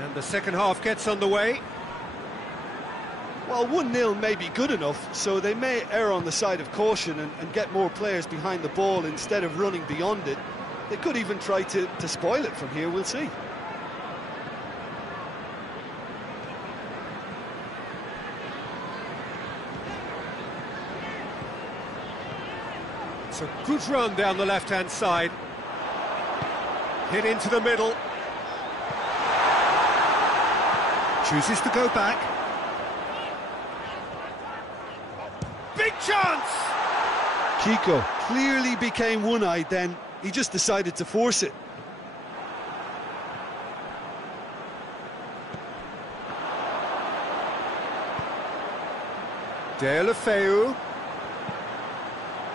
And the second half gets underway. Well, 1-0 may be good enough, so they may err on the side of caution and get more players behind the ball instead of running beyond it. They could even try to spoil it from here, we'll see. It's a good run down the left-hand side. Hit into the middle. Chooses to go back. Big chance! Chico clearly became one-eyed then. He just decided to force it. Deulofeu.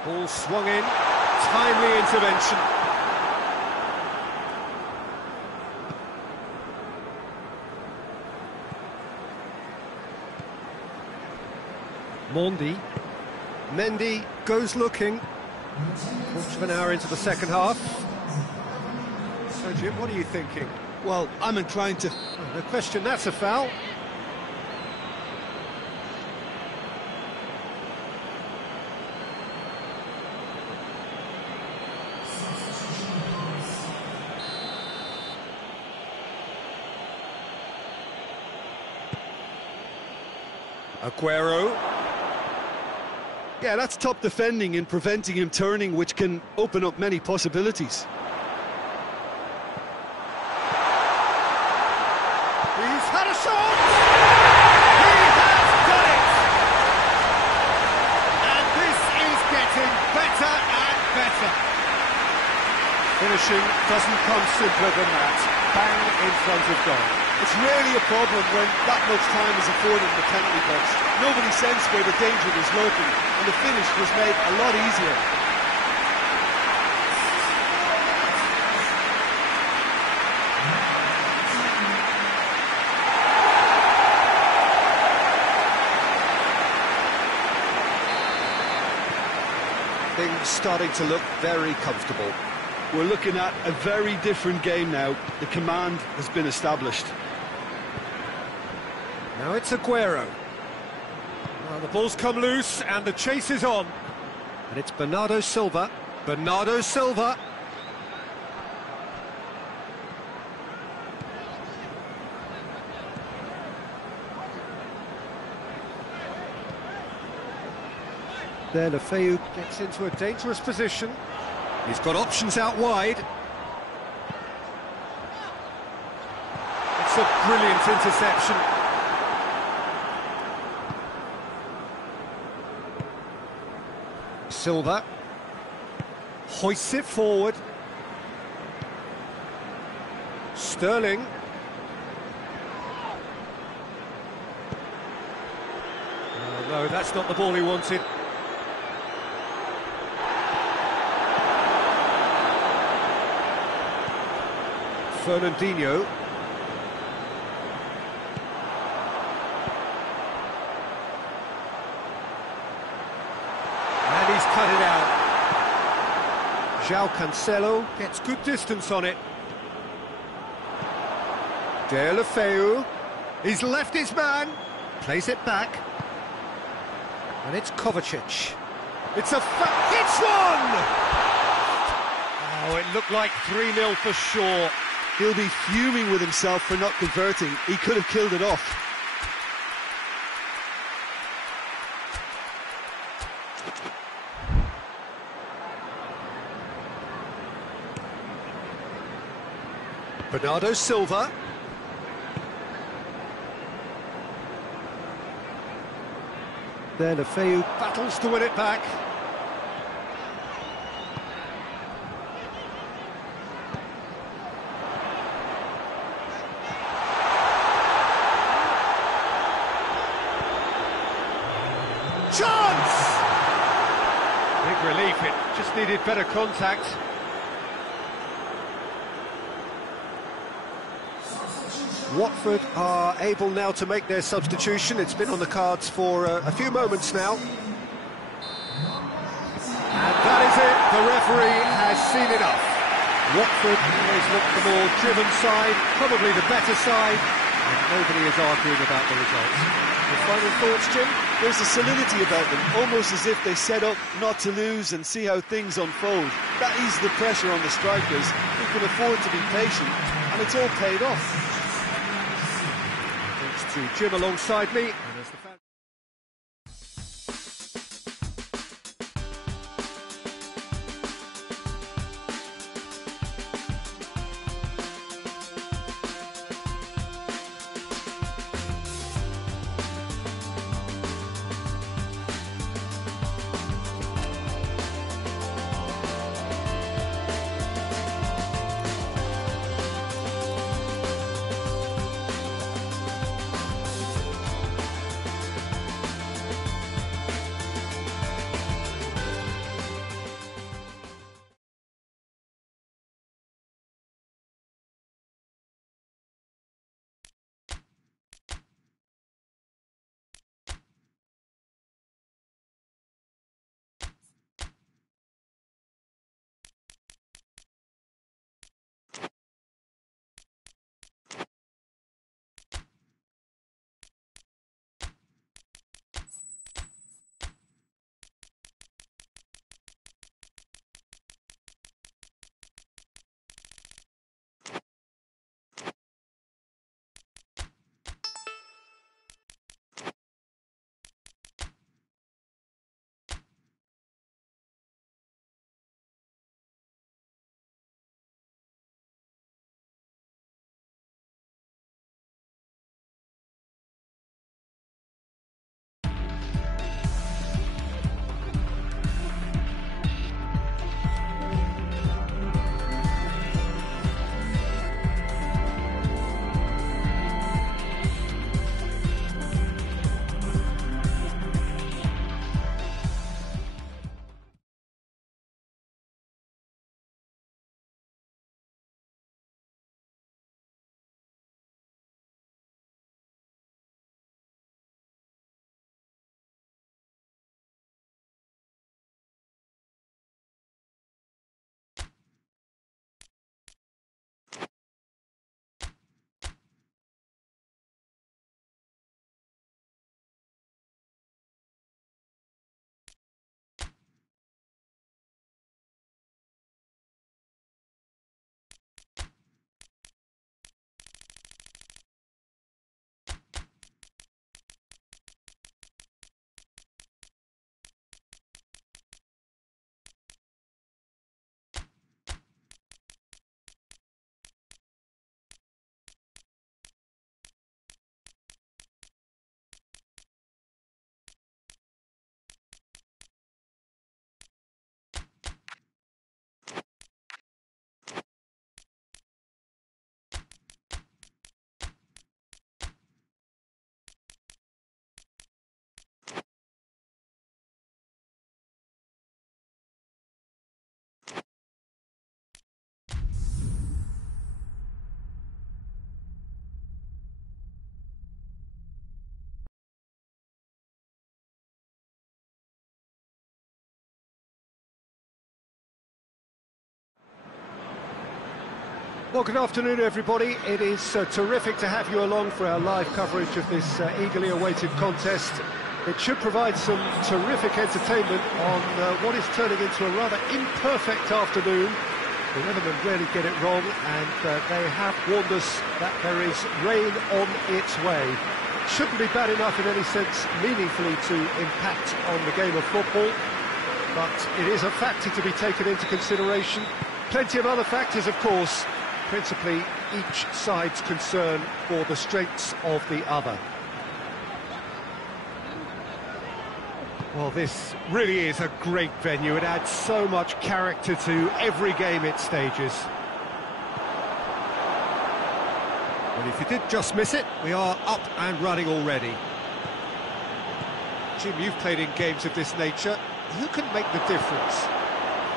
Ball swung in. Timely intervention. Mendy goes looking. Quarter of an hour into the second half. So, Jim, what are you thinking? Well, I'm inclined to... No question, that's a foul. Aguero. Yeah, that's top defending and preventing him turning, which can open up many possibilities. He's had a shot! He has done it! And this is getting better and better. Finishing doesn't come simpler than that. Bang in front of goal. It's rarely a problem when that much time is afforded in the penalty box. Nobody sensed where the danger was lurking, and the finish was made a lot easier. Things starting to look very comfortable. We're looking at a very different game now. The command has been established. Now it's Aguero. Well, the ball's come loose and the chase is on. And it's Bernardo Silva. Bernardo Silva. Deulofeu gets into a dangerous position. He's got options out wide. It's a brilliant interception. Silva hoists it forward. Sterling. Oh, no, that's not the ball he wanted. Fernandinho. And he's cut it out. João Cancelo gets good distance on it. Deulofeu. He's left his man. Plays it back. And it's Kovacic. It's it's one! Oh, it looked like 3-0 for sure. He'll be fuming with himself for not converting. He could have killed it off. Bernardo Silva. Deulofeu battles to win it back. Chance! Big relief, it just needed better contact. Watford are able now to make their substitution. It's been on the cards for a few moments now. And that is it. The referee has seen enough. Watford always look the more driven side, probably the better side, and nobody is arguing about the results. Your final thoughts, Jim? There's a solidity about them, almost as if they set up not to lose and see how things unfold. That eases the pressure on the strikers, who can afford to be patient, and it's all paid off. Thanks to Jim alongside me. And as the fan Well, good afternoon, everybody. It is terrific to have you along for our live coverage of this eagerly awaited contest. It should provide some terrific entertainment on what is turning into a rather imperfect afternoon. The weathermen rarely get it wrong, and they have warned us that there is rain on its way. Shouldn't be bad enough in any sense meaningfully to impact on the game of football, but it is a factor to be taken into consideration. Plenty of other factors, of course, principally each side's concern for the strengths of the other. Well, this really is a great venue. It adds so much character to every game it stages. Well, if you did just miss it, we are up and running already. Jim, you've played in games of this nature. Who can make the difference?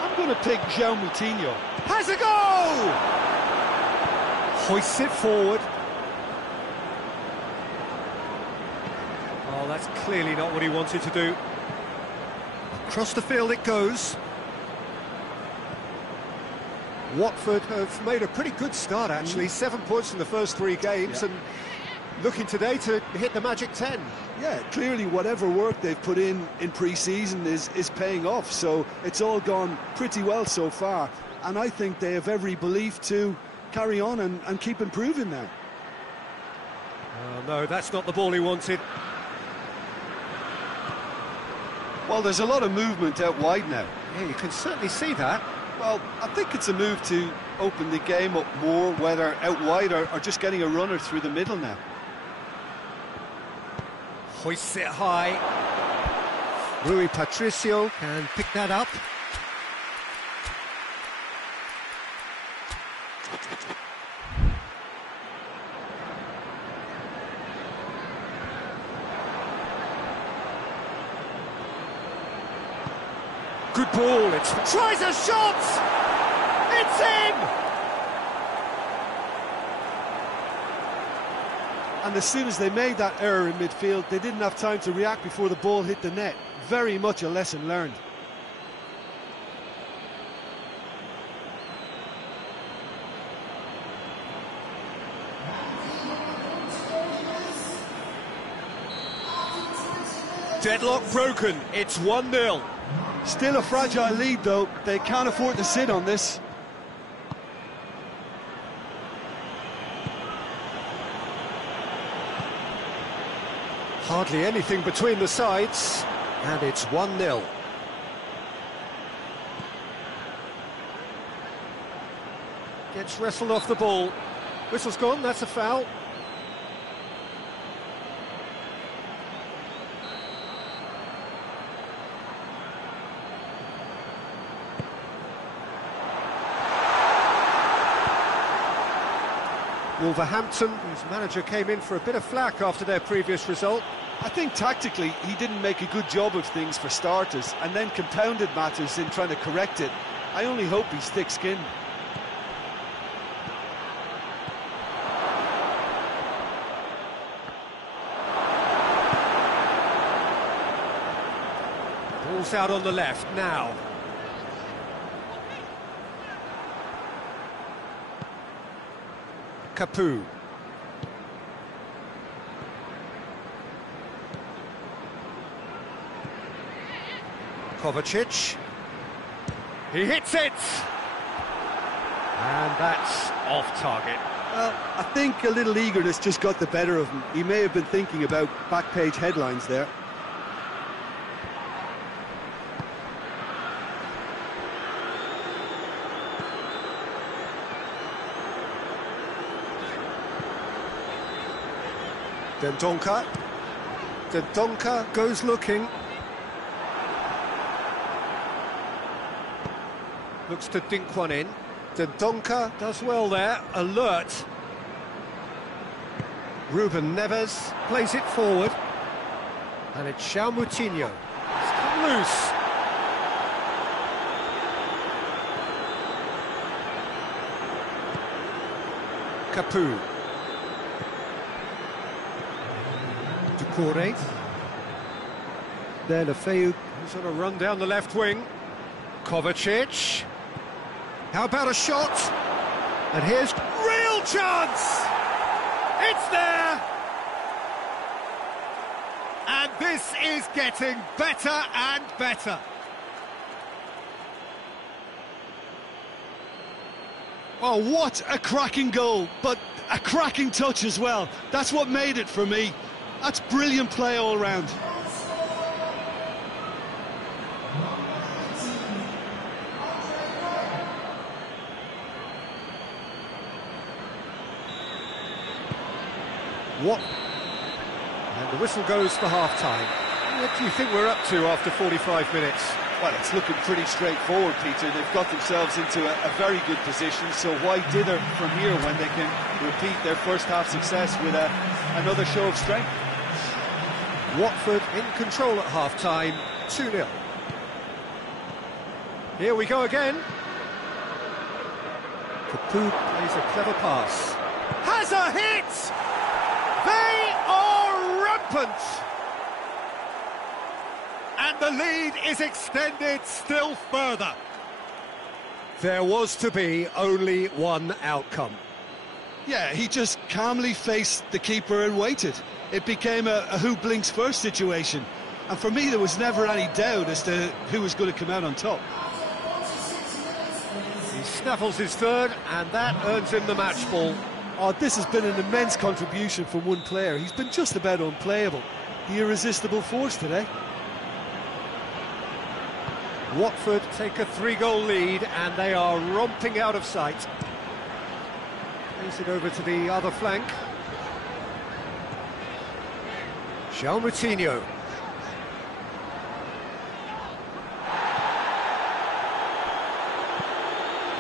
I'm going to pick João Moutinho. Has a goal! Hoists it forward. Oh, that's clearly not what he wanted to do. Across the field it goes. Watford have made a pretty good start, actually. 7 points in the first 3 games, and looking today to hit the magic 10. Yeah, clearly whatever work they've put in pre-season is paying off, so it's all gone pretty well so far, and I think they have every belief to carry on and keep improving now. Oh, no, that's not the ball he wanted. Well, there's a lot of movement out wide now. Yeah, you can certainly see that. Well, I think it's a move to open the game up more, whether out wide or just getting a runner through the middle now. Hoists it high. Rui Patricio can pick that up. Good ball, tries a shot! It's in! And as soon as they made that error in midfield, they didn't have time to react before the ball hit the net. Very much a lesson learned. Deadlock broken, it's 1-0. Still a fragile lead, though. They can't afford to sit on this. Hardly anything between the sides, and it's 1-0. Gets wrestled off the ball. Whistle's gone, that's a foul. Wolverhampton, whose manager came in for a bit of flack after their previous result. I think tactically he didn't make a good job of things for starters, and then compounded matters in trying to correct it. I only hope he's thick-skinned. Ball's out on the left now. Capu. Kovacic. He hits it! And that's off target. Well, I think a little eagerness just got the better of him. He may have been thinking about back-page headlines there. Dendoncker. Dendoncker goes looking. Looks to dink one in. Dendoncker does well there, alert. Ruben Neves plays it forward. And it's João Moutinho. It's come loose. Capu. Ducouré. There Lefeu, who's on a run down the left wing. Kovacic. How about a shot? And here's real chance! It's there! And this is getting better and better. Oh, what a cracking goal, but a cracking touch as well. That's what made it for me. That's brilliant play all round. What? And the whistle goes for half-time. What do you think we're up to after 45 minutes? Well, it's looking pretty straightforward, Peter. They've got themselves into a very good position, so why dither from here when they can repeat their first-half success with another show of strength? Watford in control at half-time, 2-0. Here we go again. Capu plays a clever pass. Has a hit! They are rampant! And the lead is extended still further. There was to be only one outcome. Yeah, he just calmly faced the keeper and waited. It became a who blinks first situation. And for me, there was never any doubt as to who was going to come out on top. He snaffles his third, and that earns him the match ball. Oh, this has been an immense contribution from one player. He's been just about unplayable. The irresistible force today. Watford take a 3-goal lead, and they are romping out of sight. Plays it over to the other flank. João Moutinho.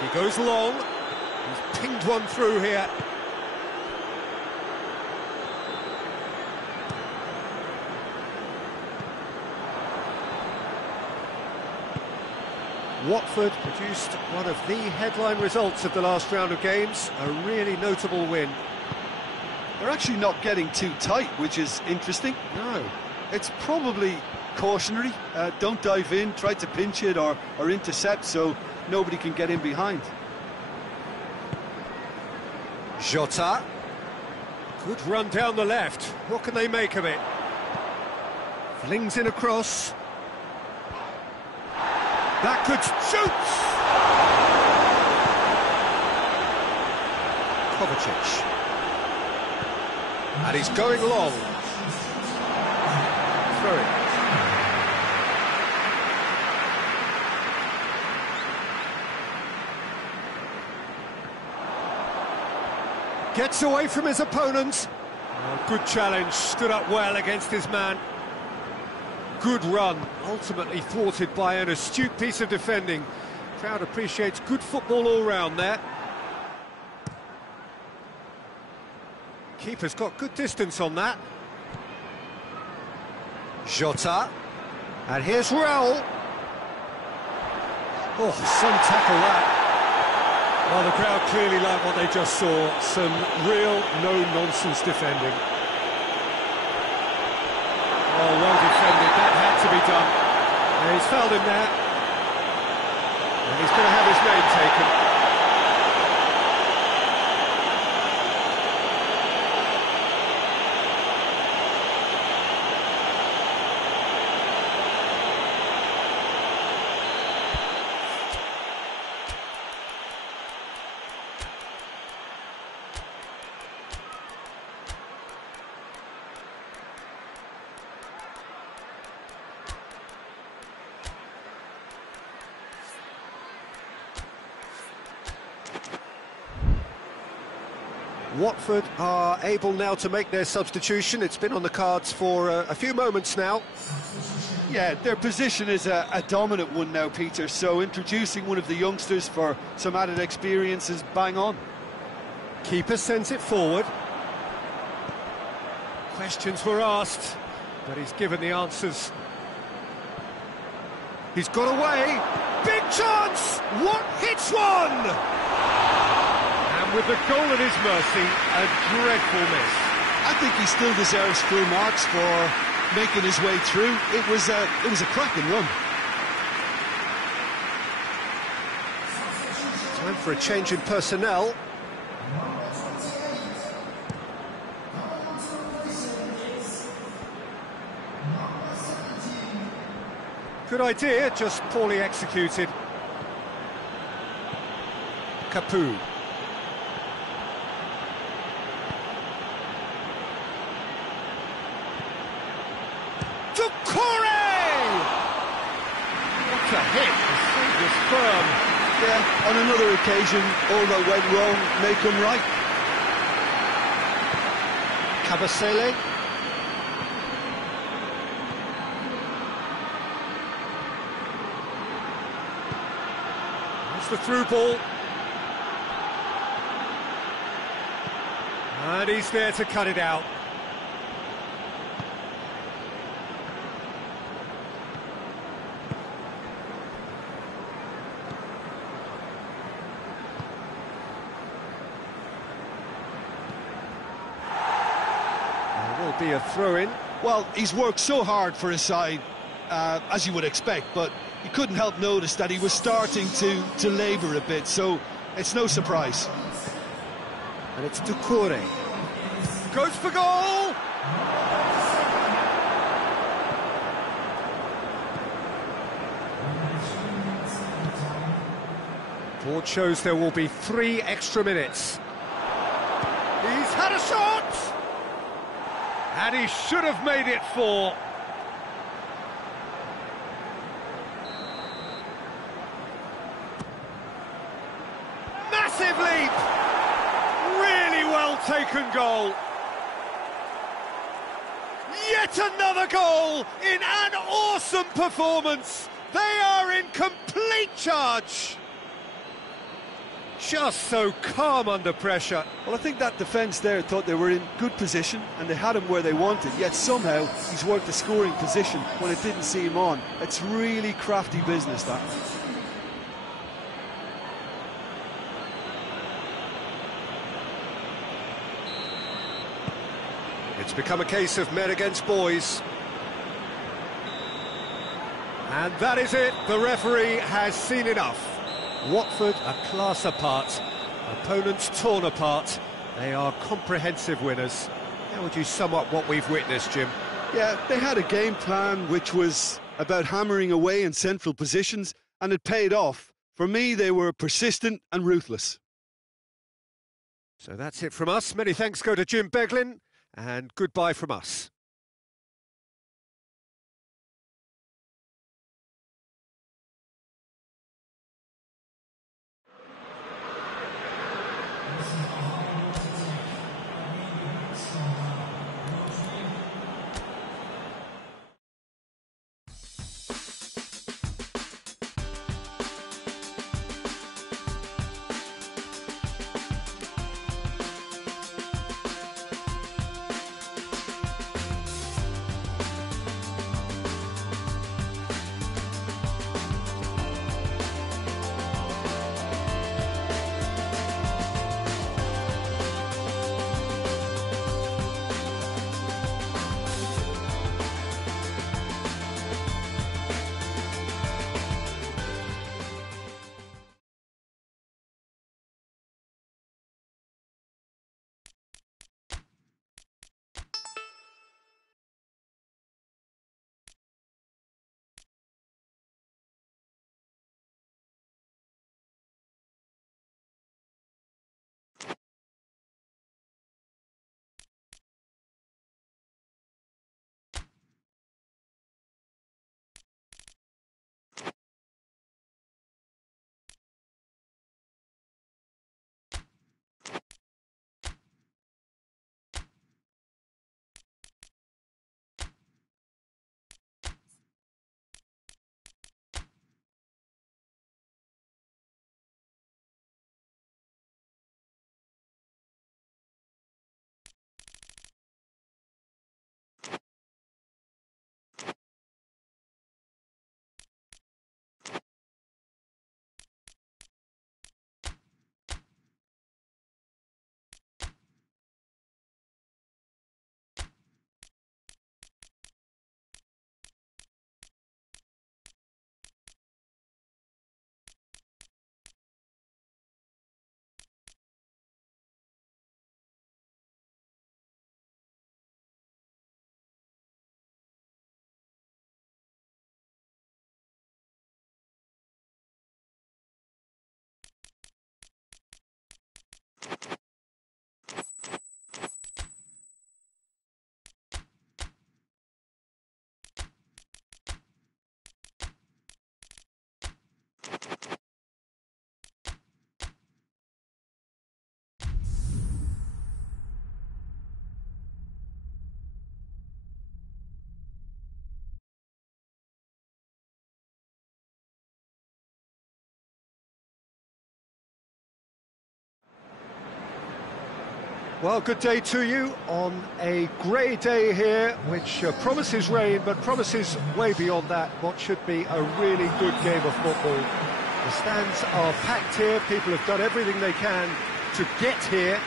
He goes long. He's pinged one through here. Watford produced one of the headline results of the last round of games, a really notable win. They're actually not getting too tight, which is interesting. No. It's probably cautionary. Don't dive in, try to pinch it or intercept so nobody can get in behind. Jota. Good run down the left. What can they make of it? Flings in a cross. That could shoot! Kovacic. And he's going long. Throw it. Gets away from his opponent. Oh, good challenge, stood up well against his man. Good run, ultimately thwarted by an astute piece of defending. Crowd appreciates good football all round there. Keeper's got good distance on that. Jota. And here's Raul. Oh, some tackle that. Well, the crowd clearly like what they just saw. Some real no-nonsense defending. Oh, well defended. That had to be done. Yeah, he's fouled him there. And he's going to have his name taken. Watford are able now to make their substitution. It's been on the cards for a few moments now. Yeah, their position is a dominant one now, Peter, so introducing one of the youngsters for some added experience is bang on. Keeper sends it forward. Questions were asked, but he's given the answers. He's got away. Big chance! What hits one? With the goal at his mercy, a dreadful miss. I think he still deserves full marks for making his way through. It was a cracking run. Time for a change in personnel. Good idea, just poorly executed. Capu. What a hit, the save was firm. Yeah, on another occasion, all that went wrong may come right. Cabasele. It's the through ball. And he's there to cut it out. Be a throw-in. Well, he's worked so hard for his side, as you would expect, but you couldn't help notice that he was starting to labour a bit, so it's no surprise. And it's Doucouré. Goes for goal! Board shows there will be 3 extra minutes. He's had a shot! And he should have made it 4. Massive leap! Really well taken goal. Yet another goal in an awesome performance. They are in complete charge. Just so calm under pressure. Well, I think that defence there thought they were in good position and they had him where they wanted, yet somehow he's worked the scoring position when it didn't see him on. It's really crafty business, that. It's become a case of men against boys. And that is it. The referee has seen enough. Watford a class apart, opponents torn apart. They are comprehensive winners. How would you sum up what we've witnessed, Jim? Yeah, they had a game plan which was about hammering away in central positions, and it paid off. For me, they were persistent and ruthless. So that's it from us. Many thanks go to Jim Beglin, and goodbye from us. Well, good day to you on a grey day here, which promises rain, but promises way beyond that what should be a really good game of football. The stands are packed here, people have done everything they can to get here.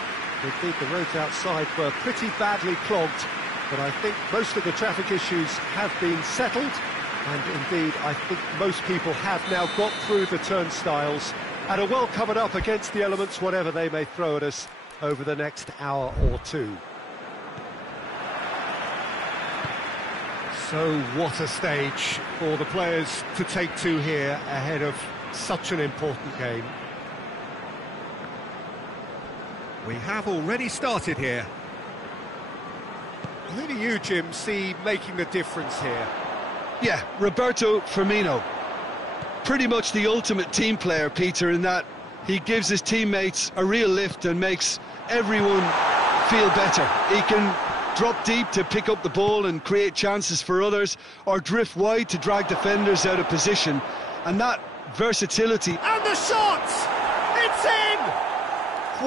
Indeed, the roads outside were pretty badly clogged, but I think most of the traffic issues have been settled, And indeed, I think most people have now got through the turnstiles and are well covered up against the elements, whatever they may throw at us over the next hour or two. So what a stage for the players to take to here ahead of such an important game. We have already started here. Who do you, Jim, see making the difference here? Yeah, Roberto Firmino. Pretty much the ultimate team player, Peter, in that he gives his teammates a real lift and makes everyone feel better. He can drop deep to pick up the ball and create chances for others, or drift wide to drag defenders out of position. And that versatility... And the shot! It's in!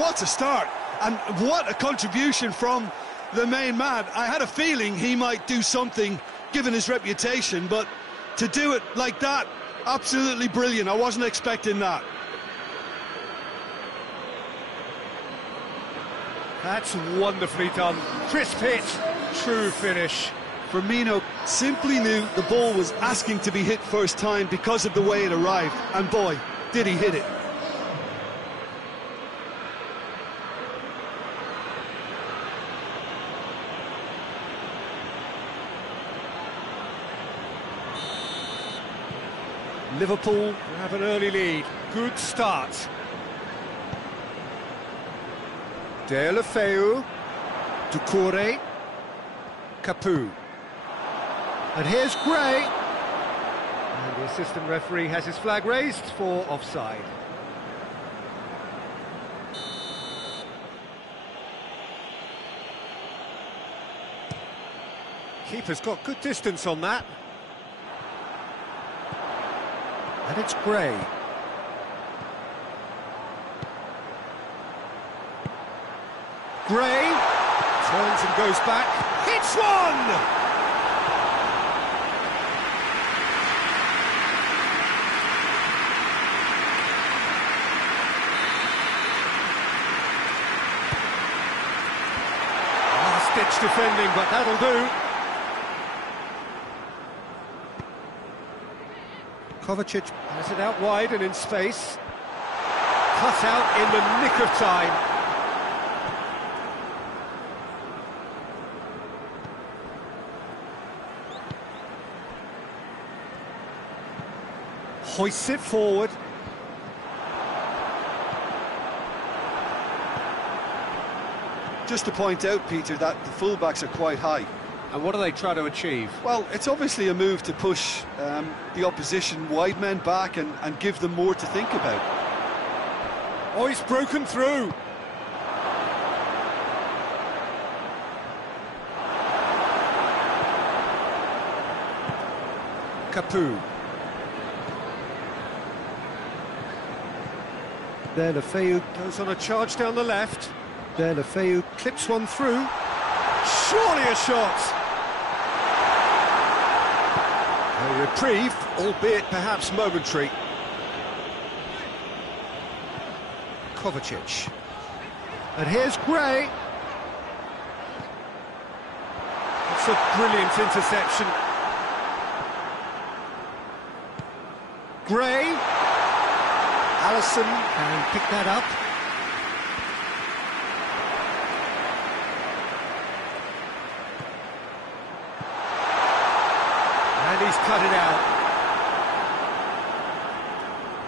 What a start! And what a contribution from the main man. I had a feeling he might do something, given his reputation, but to do it like that, absolutely brilliant. I wasn't expecting that. That's wonderfully done. Crisp hit, true finish. Firmino simply knew the ball was asking to be hit first time because of the way it arrived, and boy, did he hit it. Liverpool have an early lead. Good start. Deulofeu, Doucouré, Capoue. And here's Gray. And the assistant referee has his flag raised for offside. Keeper's got good distance on that. And it's Gray. Gray turns and goes back. Hits one! Last-ditch defending, but that'll do. Kovacic has it out wide and in space. Cut out in the nick of time. Hoists it forward. Just to point out, Peter, that the fullbacks are quite high. And what do they try to achieve? Well, it's obviously a move to push the opposition wide men back and give them more to think about. Oh, he's broken through. Capoue. Deulofeu goes on a charge down the left. Deulofeu clips one through. Surely a shot! A reprieve, albeit perhaps momentary. Kovacic. And here's Gray. It's a brilliant interception. Gray. Allison can pick that up. And he's cut it out.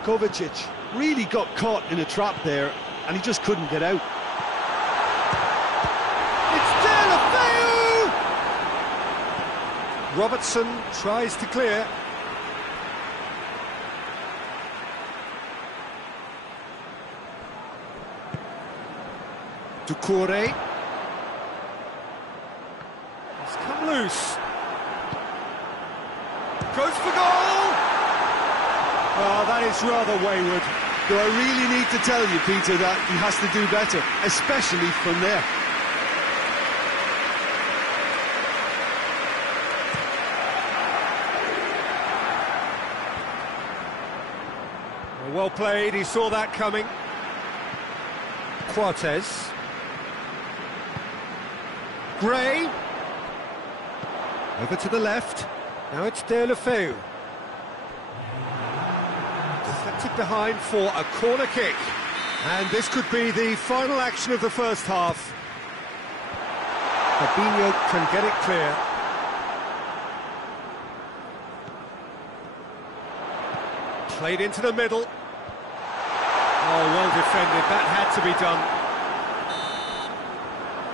Kovacic really got caught in a trap there, and he just couldn't get out. It's Deulofeu! Robertson tries to clear. Doucouré. It's come loose. Goes for goal! Oh, that is rather wayward. Do I really need to tell you, Peter, that he has to do better, especially from there? Well played, he saw that coming. Quartes. Gray. Over to the left. Now it's Deulofeu. Deflected behind for a corner kick. And this could be the final action of the first half. Fabinho can get it clear. Played into the middle. Oh, well defended. That had to be done.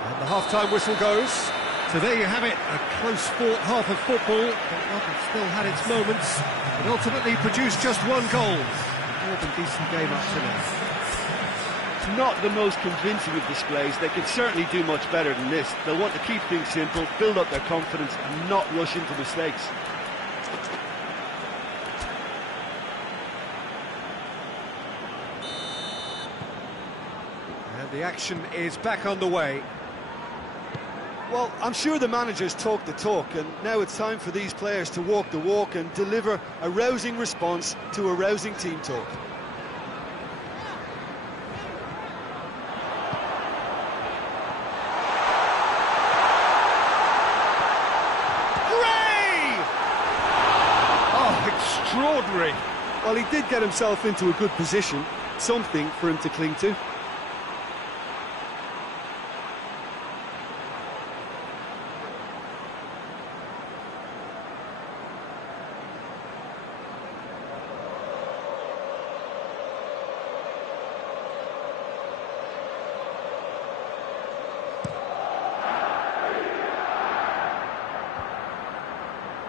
And the half-time whistle goes. So there you have it, a close-fought half of football, but one that still had its moments, and ultimately produced just one goal. More than decent game up to now. Not the most convincing of displays. They could certainly do much better than this. They'll want to keep things simple, build up their confidence, and not rush into mistakes. And the action is back underway. Well, I'm sure the managers talk the talk, and now it's time for these players to walk the walk and deliver a rousing response to a rousing team talk. Hooray! Oh, extraordinary. Well, he did get himself into a good position, something for him to cling to.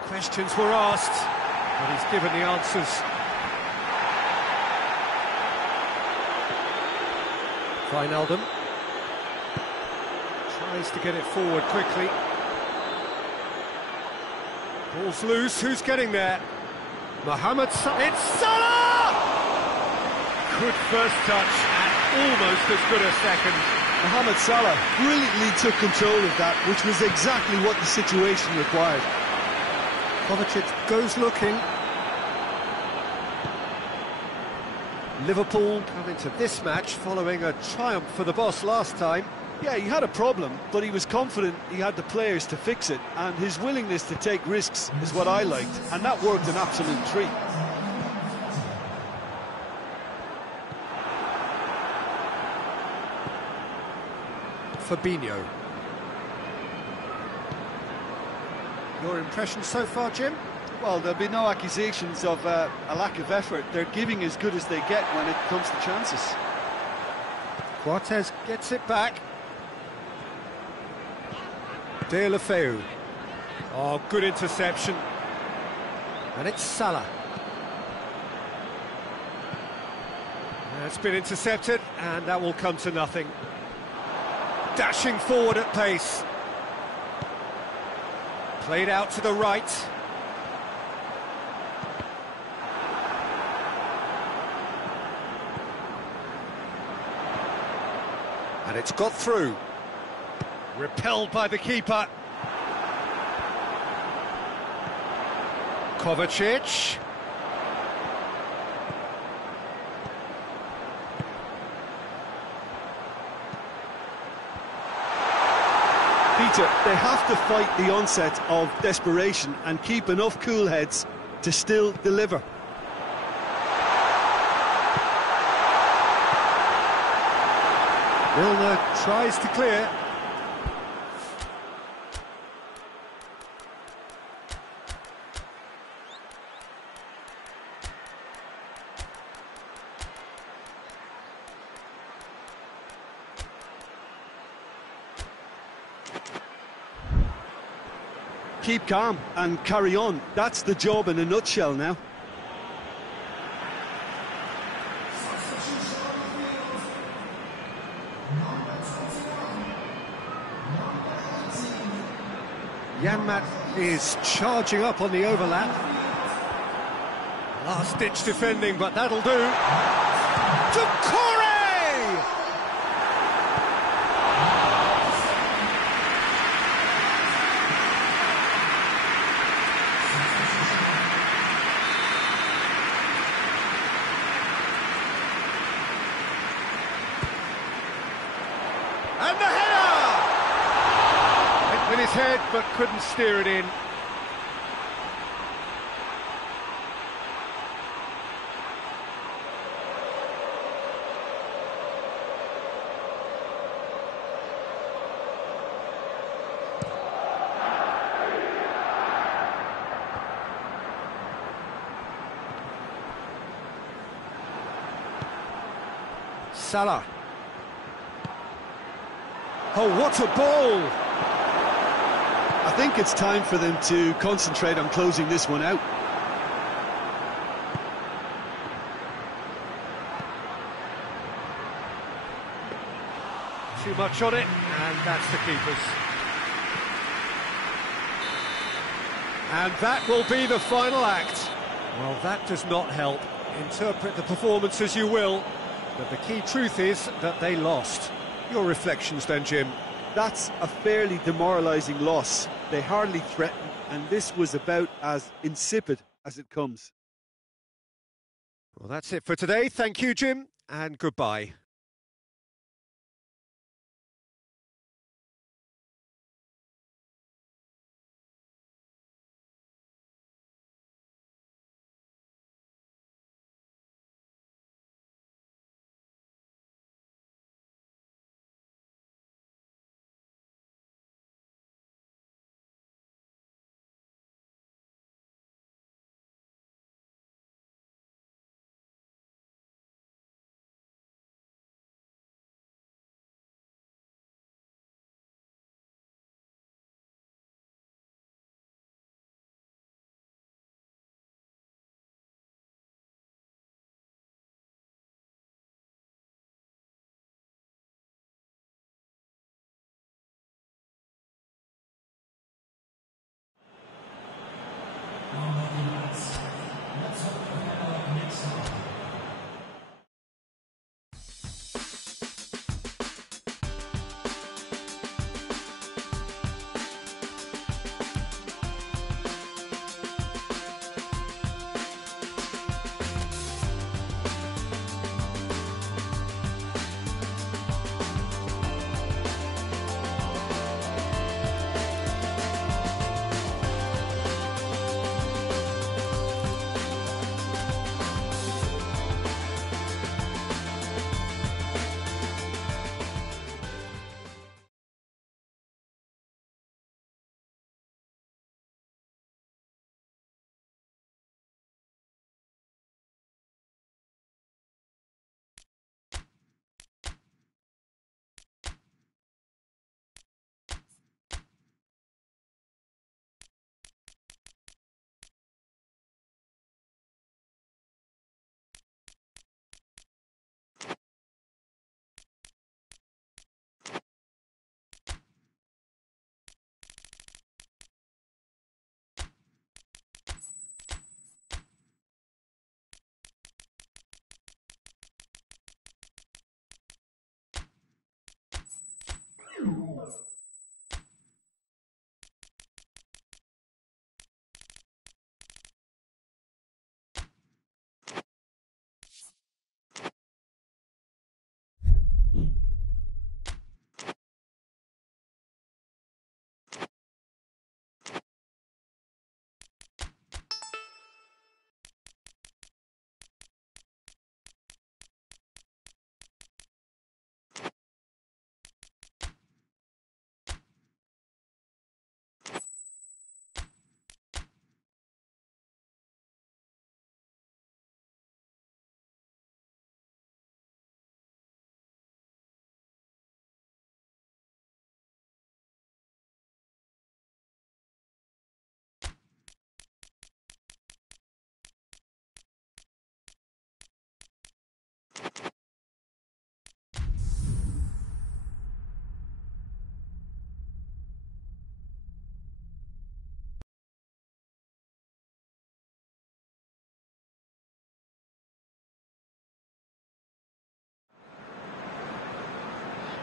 Questions were asked, but he's given the answers. Wijnaldum tries to get it forward quickly. Ball's loose, who's getting there? Mohamed Salah. It's Salah! Good first touch and almost as good a second. Mohamed Salah brilliantly took control of that, which was exactly what the situation required. Kovacic goes looking. Liverpool come into this match following a triumph for the boss last time. Yeah, he had a problem, but he was confident he had the players to fix it, and his willingness to take risks is what I liked, and that worked an absolute treat. Fabinho. Your impression so far, Jim? Well, there'll be no accusations of a lack of effort. They're giving as good as they get when it comes to chances. Cortez gets it back. Deulofeu. Oh, good interception. And it's Salah. It's been intercepted, and that will come to nothing. Dashing forward at pace. Played out to the right. And it's got through. Repelled by the keeper. Kovacic. Peter, they have to fight the onset of desperation and keep enough cool heads to still deliver. Milner tries to clear. Keep calm and carry on. That's the job in a nutshell now. Janmaat is charging up on the overlap. Last-ditch defending, but that'll do. Doucouré! And the header! Went with his head, but couldn't steer it in. Salah. Oh, what a ball! I think it's time for them to concentrate on closing this one out. Too much on it, and that's the keeper's. And that will be the final act. Well, that does not help. Interpret the performance as you will, but the key truth is that they lost. Your reflections then, Jim? That's a fairly demoralising loss. They hardly threatened, and this was about as insipid as it comes. Well, that's it for today. Thank you, Jim, and goodbye.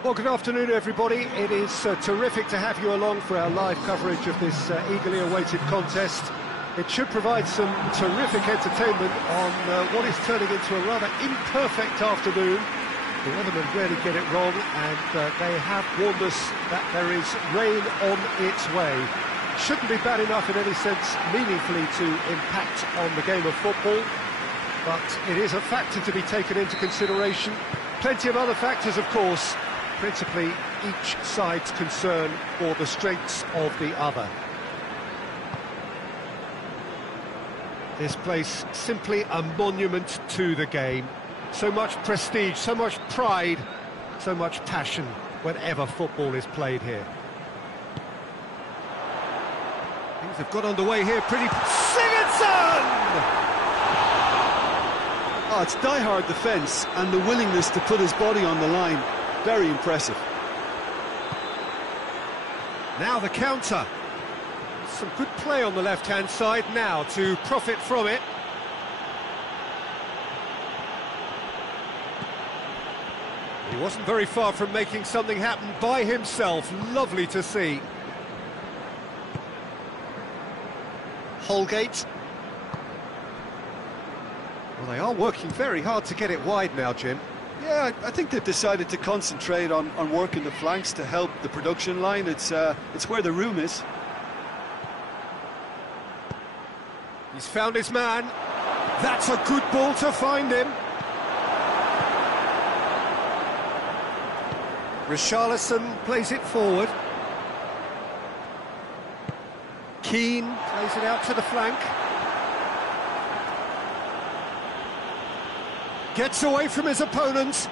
Well, good afternoon, everybody. It is terrific to have you along for our live coverage of this eagerly awaited contest. It should provide some terrific entertainment on what is turning into a rather imperfect afternoon. The weathermen rarely get it wrong, and they have warned us that there is rain on its way. Shouldn't be bad enough in any sense meaningfully to impact on the game of football, but it is a factor to be taken into consideration. Plenty of other factors, of course, principally each side's concern for the strengths of the other. This place simply a monument to the game. So much prestige, so much pride, so much passion whenever football is played here. Things have got underway here pretty... Sigurdsson! Oh, it's die-hard defence and the willingness to put his body on the line. Very impressive. Now the counter. Some good play on the left-hand side now to profit from it. He wasn't very far from making something happen by himself. Lovely to see. Holgate. Well, they are working very hard to get it wide now, Jim. Yeah, I think they've decided to concentrate on working the flanks to help the production line. It's where the room is. He's found his man. That's a good ball to find him. Richarlison plays it forward. Keane plays it out to the flank. Gets away from his opponent.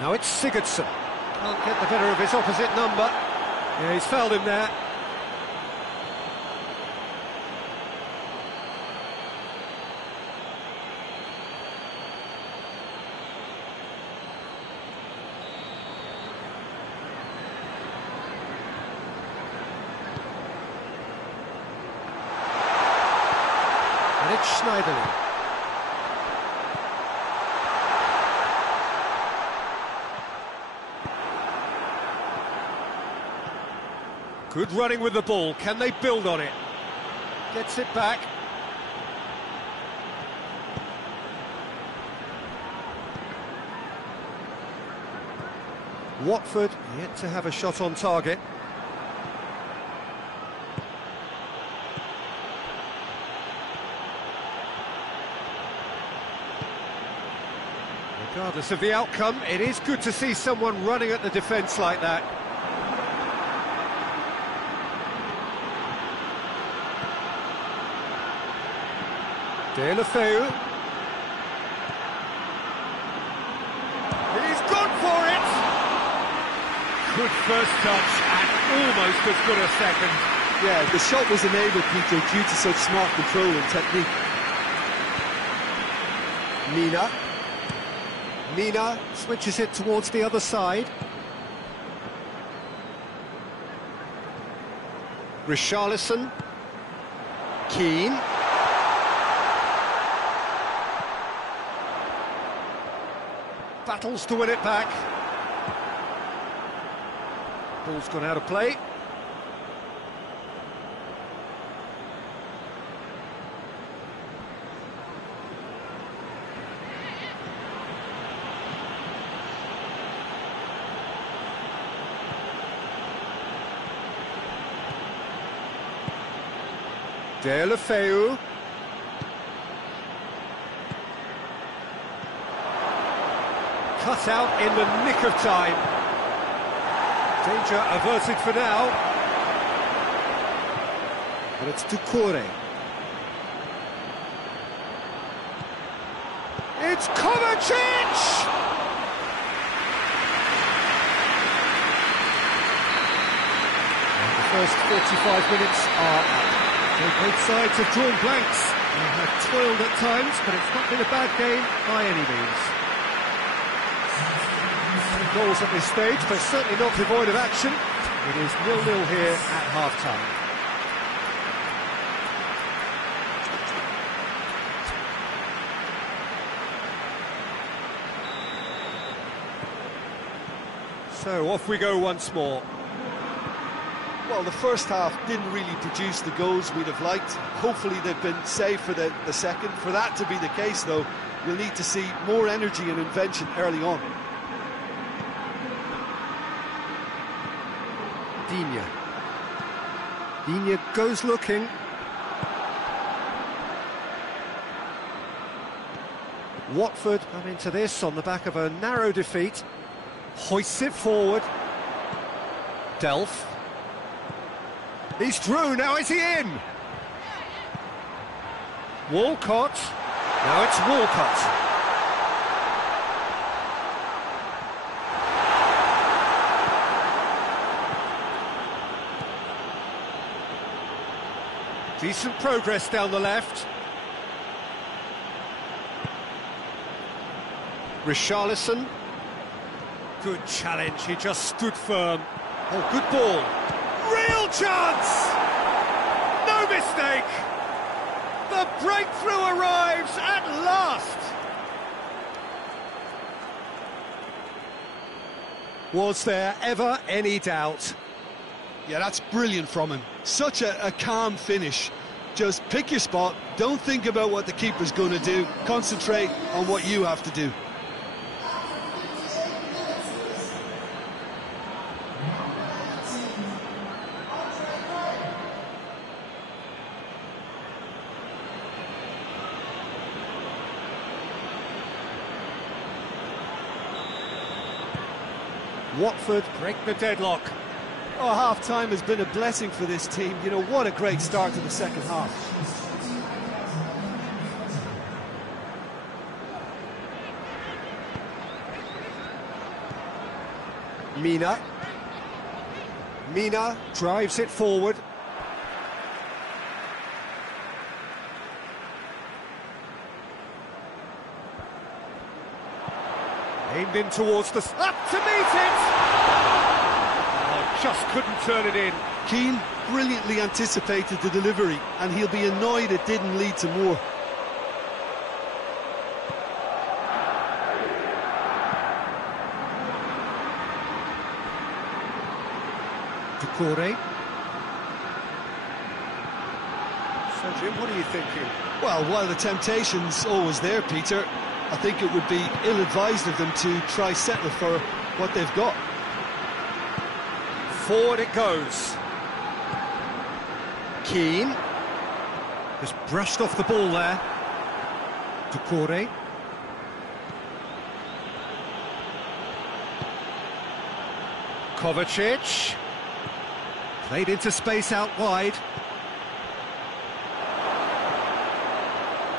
Now it's Sigurdsson. Can't get the better of his opposite number. Yeah, he's fouled him there. And it's Schneiderlin. Good running with the ball. Can they build on it? Gets it back. Watford yet to have a shot on target. Regardless of the outcome, it is good to see someone running at the defence like that. Deulofeu. He's gone for it! Good first touch and almost as good a second. Yeah, the shot was enabled, Peter, due to such smart control and technique. Mina switches it towards the other side. Richarlison. Keane. Battles to win it back. Ball's gone out of play. Deulofeu. Cut out in the nick of time. Danger averted for now. But it's Doucouré. It's Kovacic! And the first 45 minutes are up. Both sides have drawn blanks. They have toiled at times, but it's not been a bad game by any means. Goals at this stage, but certainly not devoid of action. It is 0-0 here at half-time. So off we go once more. Well, the first half didn't really produce the goals we'd have liked. Hopefully they've been saved for the second. For that to be the case, though, we'll need to see more energy and invention early on. Digne goes looking. Watford come into this on the back of a narrow defeat. Hoists it forward. Delph. He's through, now is he in? Walcott. Now it's Walcott. Decent progress down the left. Richarlison. Good challenge, he just stood firm. Oh, good ball. Real chance! No mistake! The breakthrough arrives at last! Was there ever any doubt? Yeah, that's brilliant from him. Such a calm finish. Just pick your spot, don't think about what the keeper's going to do, concentrate on what you have to do. Watford break the deadlock. Oh, half-time has been a blessing for this team. You know, what a great start to the second half. Mina drives it forward. Aimed in towards the... Up to meet it! Oh, just couldn't turn it in. Keane brilliantly anticipated the delivery, and he'll be annoyed it didn't lead to more. Decore. So, Jim, what are you thinking? Well, while the temptation's always there, Peter, I think it would be ill-advised of them to try settle for what they've got. Forward it goes. Keane. Just brushed off the ball there. Decore. Kovacic. Played into space out wide.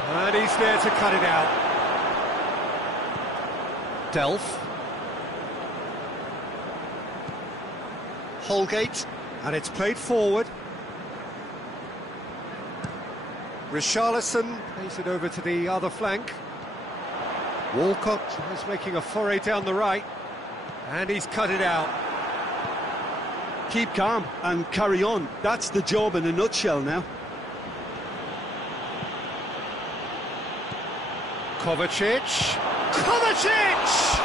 And he's there to cut it out. Delph. Holgate, and it's played forward. Richarlison plays it over to the other flank. Walcott is making a foray down the right, and he's cut it out. Keep calm and carry on. That's the job in a nutshell now. Kovacic. Kovacic!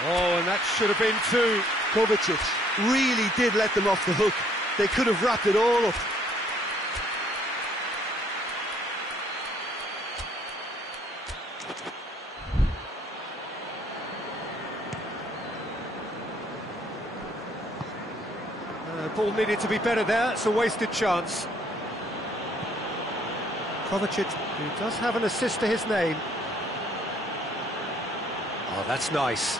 Oh, and that should have been two. Kovacic really did let them off the hook. They could have wrapped it all up. Ball needed to be better there. It's a wasted chance. Kovacic, who does have an assist to his name. Oh, that's nice.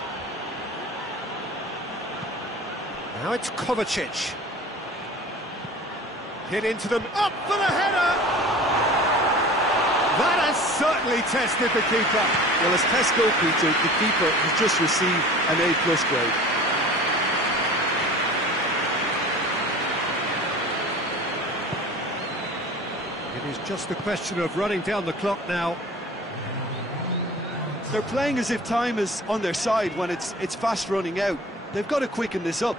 Now it's Kovacic. Hit into them, up for the header! That has certainly tested the keeper. Well, as tests go, Peter, the keeper has just received an A+ grade. It is just a question of running down the clock now. They're playing as if time is on their side when it's fast running out. They've got to quicken this up.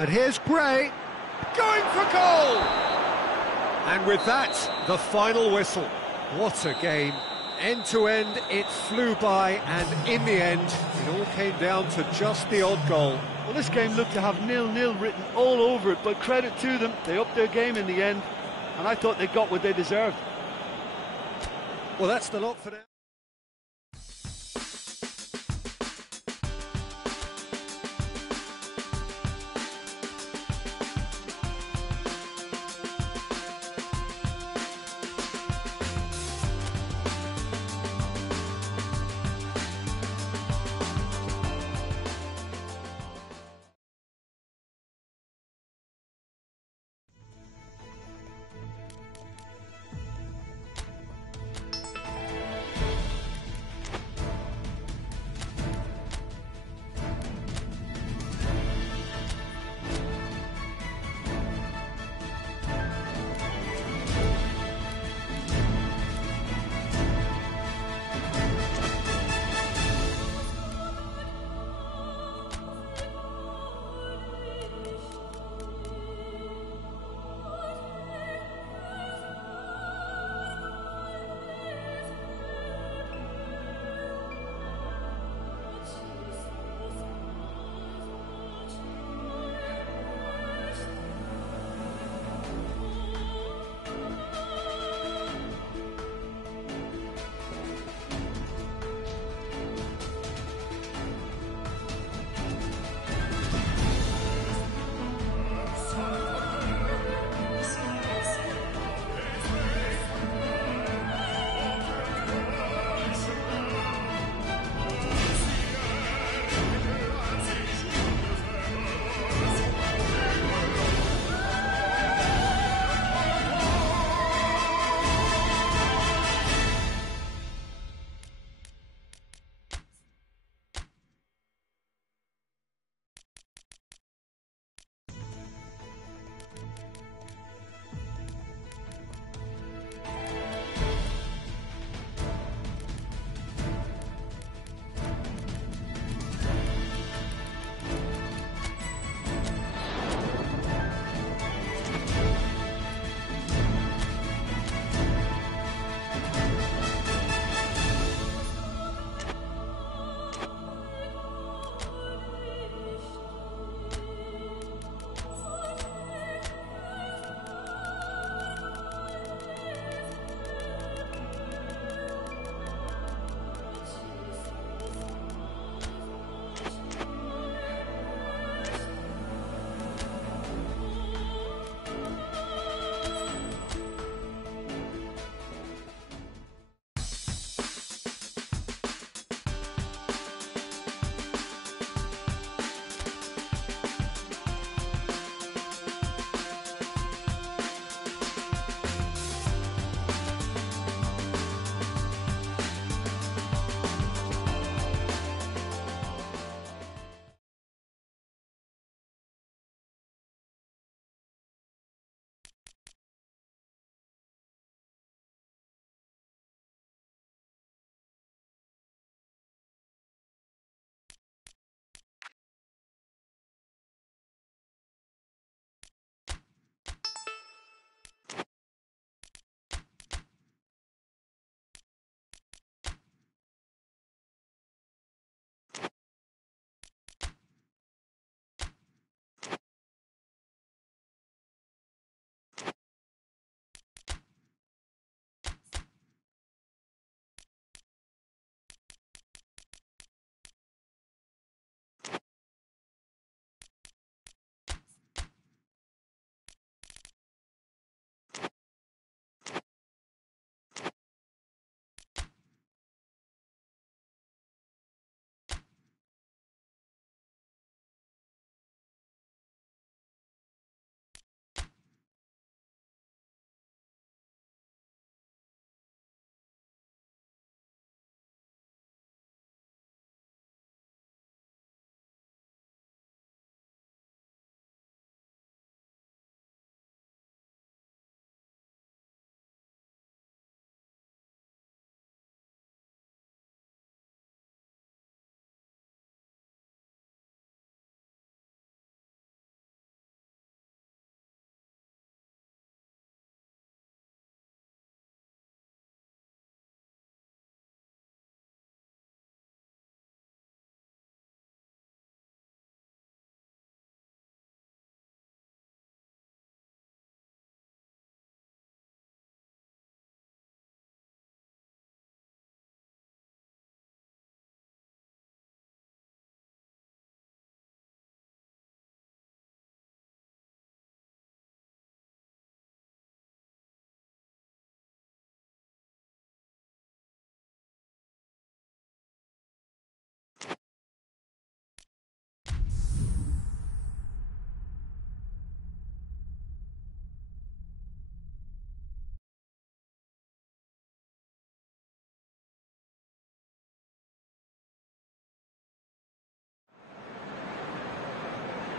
And here's Gray, going for goal! And with that, the final whistle. What a game. End to end, it flew by, and in the end, it all came down to just the odd goal. Well, this game looked to have 0-0 written all over it, but credit to them, they upped their game in the end, and I thought they got what they deserved. Well, that's the lot for now.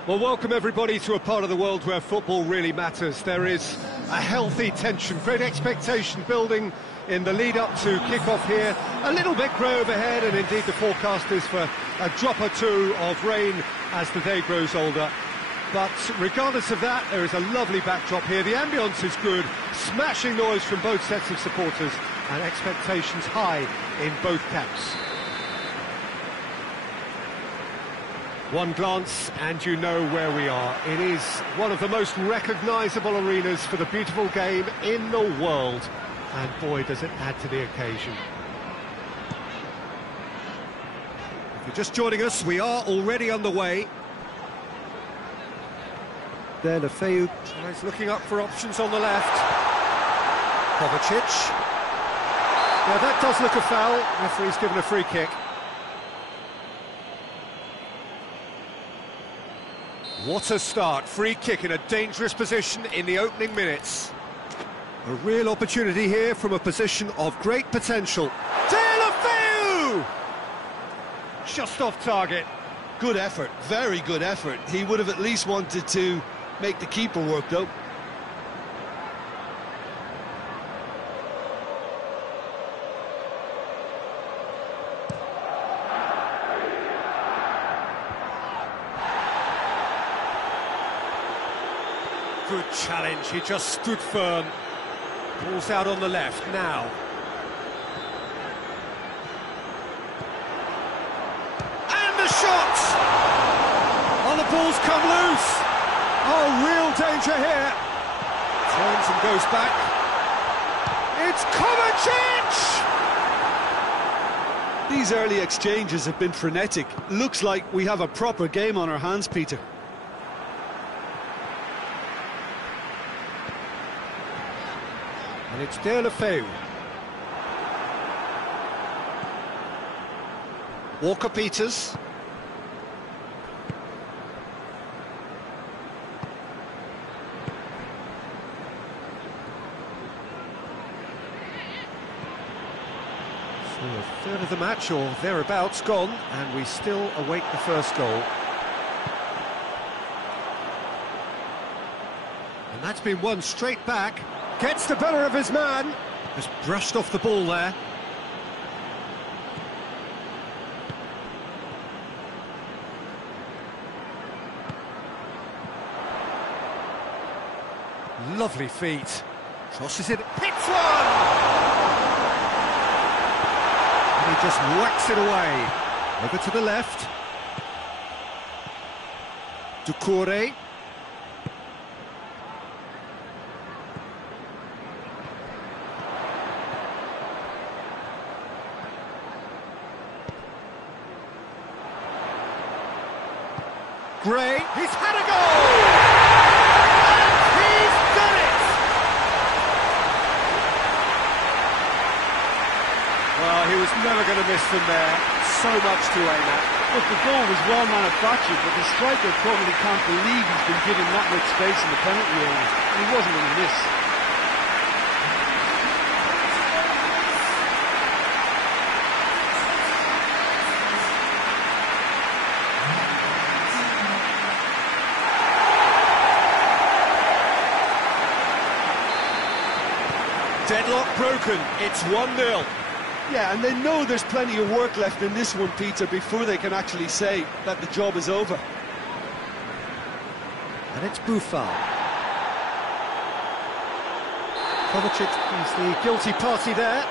Well, welcome everybody to a part of the world where football really matters. There is a healthy tension, great expectation building in the lead-up to kick-off here. A little bit grey overhead, and indeed the forecast is for a drop or two of rain as the day grows older. But regardless of that, there is a lovely backdrop here. The ambience is good, smashing noise from both sets of supporters, and expectations high in both camps. One glance and you know where we are. It is one of the most recognisable arenas for the beautiful game in the world. And boy, does it add to the occasion. If you're just joining us, we are already underway. There, Lefeu tries looking up for options on the left. Kovacic. Yeah, that does look a foul. Referee's given a free kick. What a start, free kick in a dangerous position in the opening minutes. A real opportunity here from a position of great potential. Lefeu! Just off target. Good effort, very good effort. He would have at least wanted to make the keeper work though. Good challenge, he just stood firm. Ball's out on the left now. And the shot! Oh, the ball's come loose! Oh, real danger here. Turns and goes back. It's Kovacic! These early exchanges have been frenetic. Looks like we have a proper game on our hands, Peter. And it's Lefeu. Walker-Peters. So a third of the match, or thereabouts, gone, and we still await the first goal. And that's been won straight back. Gets the better of his man. Just brushed off the ball there. Lovely feet. Crosses it, hits one! And he just whacks it away. Over to the left. Doucouré. Gray, he's had a goal! And he's done it! Well, he was never going to miss them there. So much to aim at. Look, the goal was well manufactured, but the striker probably can't believe he's been given that much space in the penalty area. And he wasn't going to miss. Deadlock broken, it's 1-0. Yeah, and they know there's plenty of work left in this one, Peter, before they can actually say that the job is over. And it's Buffon. Kovacic is the guilty party there.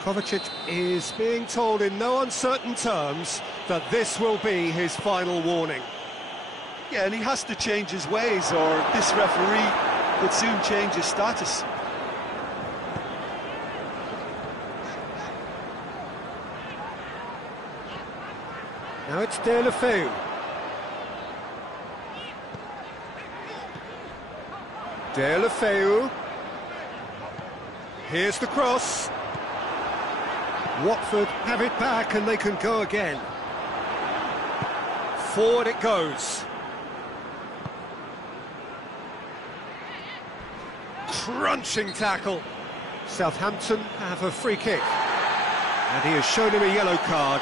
Kovacic is being told in no uncertain terms that this will be his final warning. Yeah, and he has to change his ways, or this referee could soon change his status. Now it's Lefeu. Lefeu. Here's the cross. Watford have it back and they can go again. Forward it goes. Crunching tackle. Southampton have a free kick. And he has shown him a yellow card.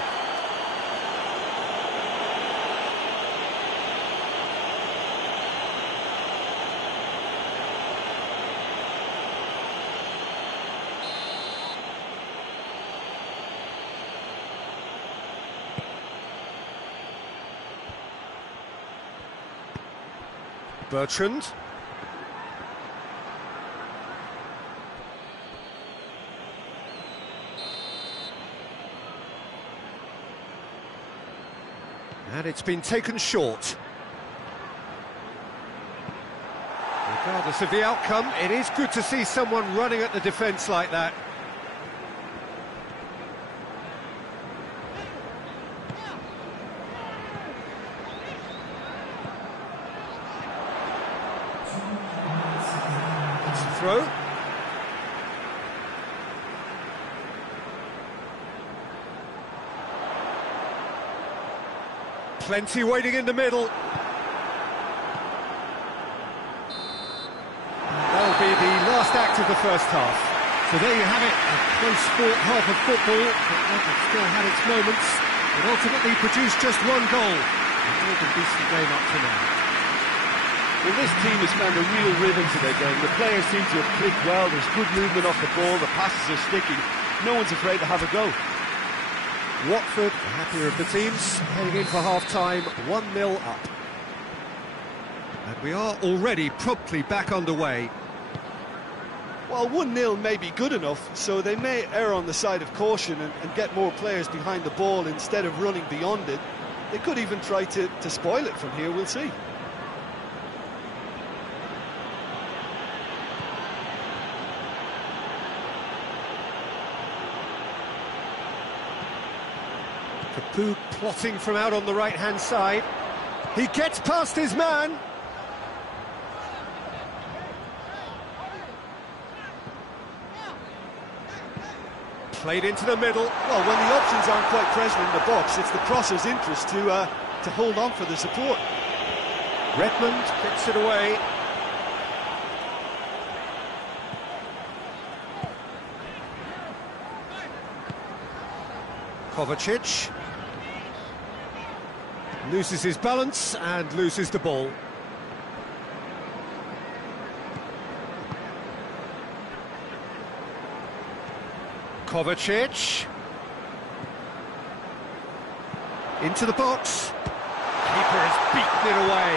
Bertrand. And it's been taken short. Regardless of the outcome, it is good to see someone running at the defence like that. Throw. Plenty waiting in the middle. That'll be the last act of the first half. So there you have it, a close-fought half of football, but one that still had its moments, and ultimately produced just one goal. A more than decent game up to now. Well, this team has found a real rhythm to their game. The players seem to have clicked well, there's good movement off the ball, the passes are sticking. No one's afraid to have a go. Watford, the happier of the teams, heading in for half-time, 1-0 up. And we are already promptly back underway. Well, 1-0 may be good enough, so they may err on the side of caution and get more players behind the ball instead of running beyond it. They could even try to spoil it from here, we'll see. Capoue plotting from out on the right-hand side. He gets past his man. Played into the middle. Well, when the options aren't quite present in the box, it's the crosser's interest to hold on for the support. Redmond kicks it away. Kovacic loses his balance and loses the ball. Kovacic into the box. Keeper has beaten it away.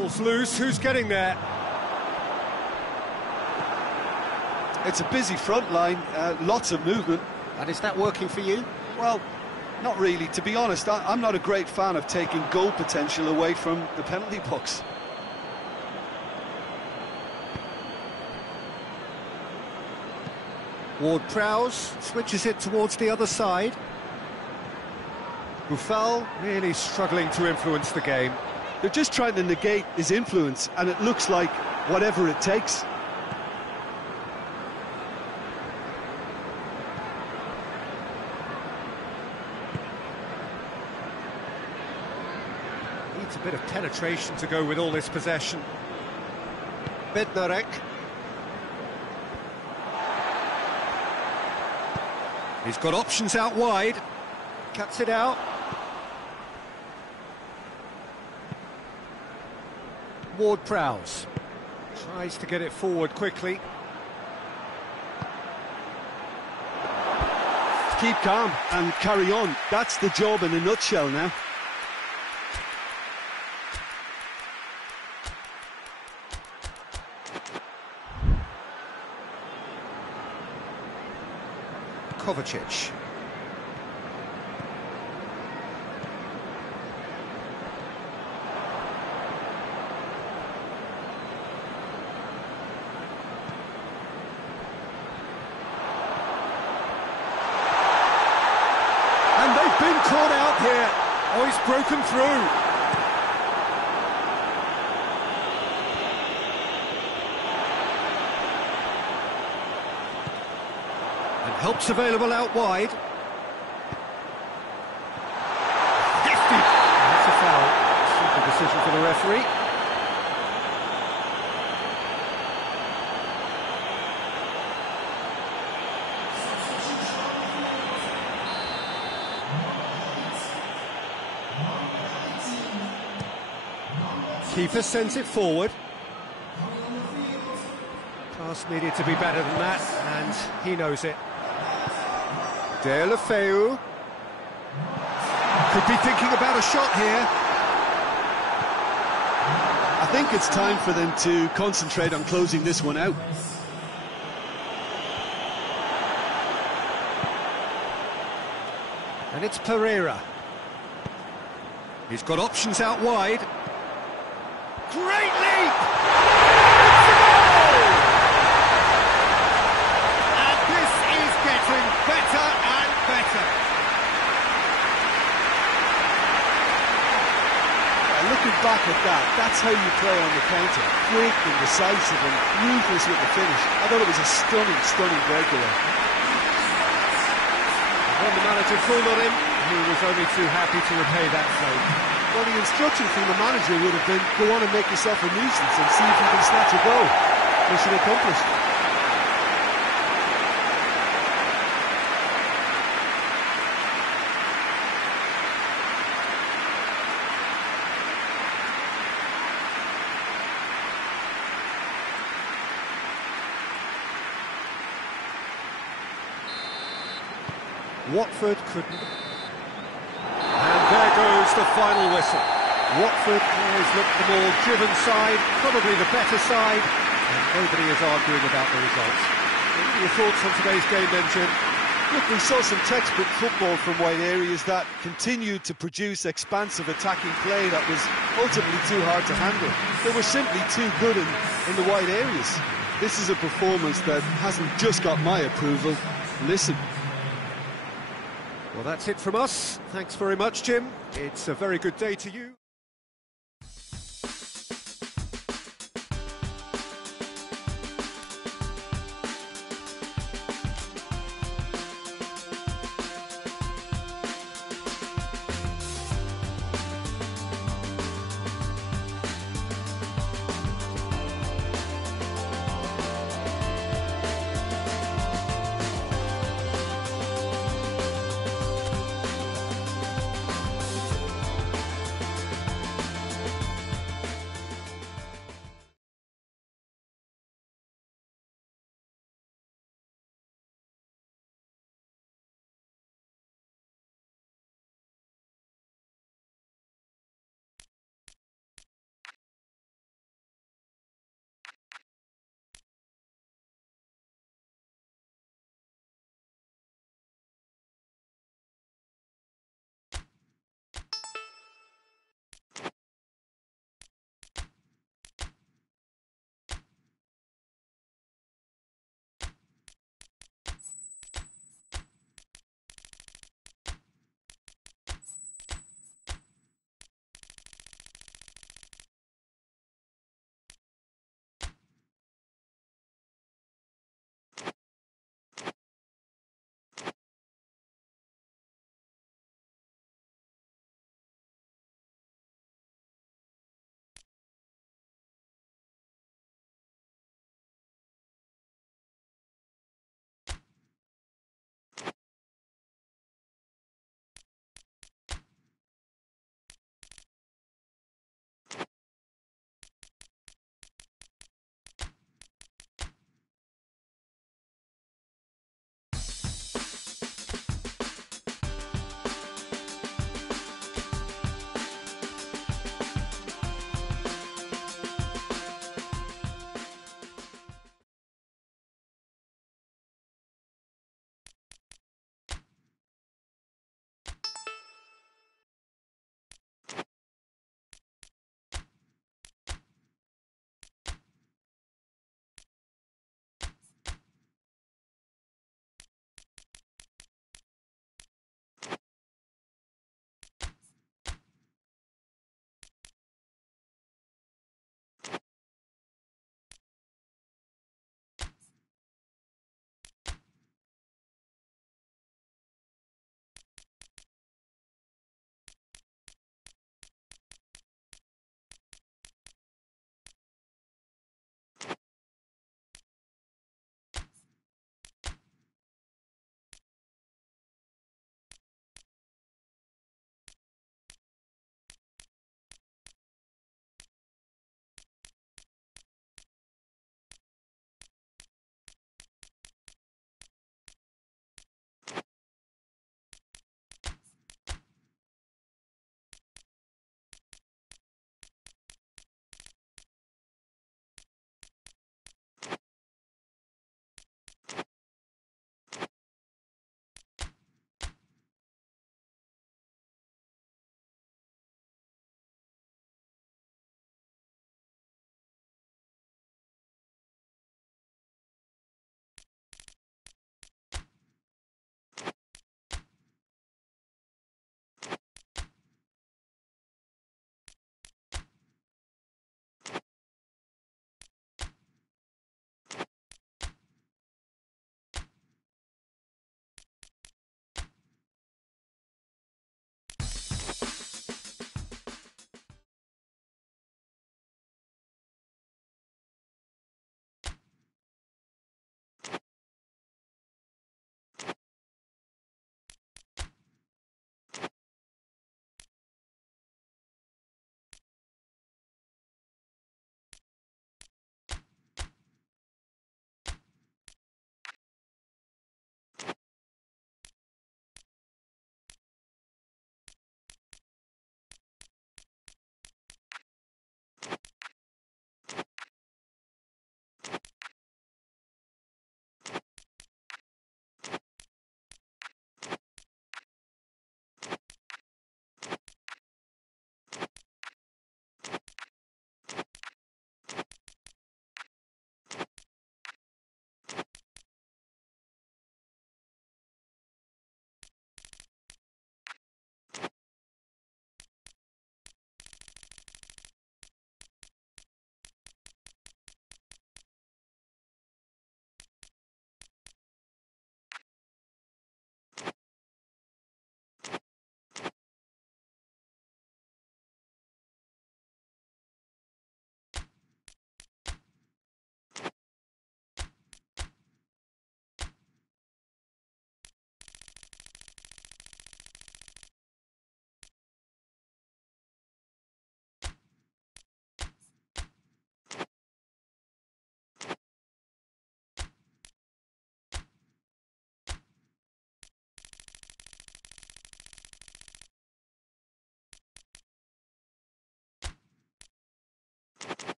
Ball's loose. Who's getting there? It's a busy front line, lots of movement. And is that working for you? Well, not really. To be honest, I'm not a great fan of taking goal potential away from the penalty box. Ward-Prowse switches it towards the other side. Buffal really struggling to influence the game. They're just trying to negate his influence, and it looks like whatever it takes. Needs a bit of penetration to go with all this possession. Bednarek. He's got options out wide. Cuts it out. Ward-Prowse tries to get it forward quickly. Keep calm and carry on. That's the job in a nutshell now. Kovacic. And they've been caught out here. Oh, he's broken through. Help's available out wide. Hefty. That's a foul. Simple decision for the referee. Keeper sends it forward. Pass needed to be better than that, and he knows it. De La Feu. Could be thinking about a shot here. I think it's time for them to concentrate on closing this one out. And it's Pereira. He's got options out wide. Great leap! It's a goal! And this is getting better and better. Looking back at that, that's how you play on the counter. Quick and decisive and ruthless with the finish. I thought it was a stunning, stunning breakaway. When the manager called on him, he was only too happy to repay that favour. Well, the instruction from the manager would have been, go on and make yourself a nuisance and see if you can snatch a goal. Mission accomplished. Watford couldn't. And there goes the final whistle. Watford always looked the more driven side, probably the better side, and nobody is arguing about the results. What are your thoughts on today's game then, Jim? Look, we saw some textbook football from wide areas that continued to produce expansive attacking play that was ultimately too hard to handle. They were simply too good in the wide areas. This is a performance that hasn't just got my approval. Listen. Well, that's it from us. Thanks very much, Jim. It's a very good day to you.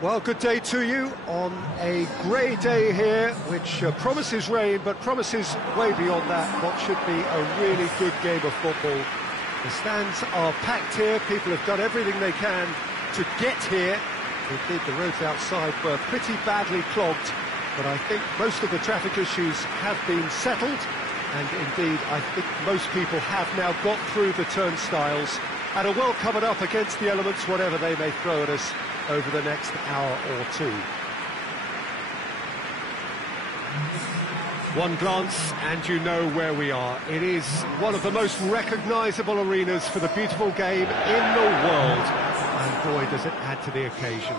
Well, good day to you on a grey day here, which promises rain, but promises way beyond that what should be a really good game of football. The stands are packed here, people have done everything they can to get here. Indeed, the roads outside were pretty badly clogged, but I think most of the traffic issues have been settled, and indeed, I think most people have now got through the turnstiles and are well covered up against the elements, whatever they may throw at us over the next hour or two. One glance and you know where we are. It is one of the most recognisable arenas for the beautiful game in the world, and boy does it add to the occasion.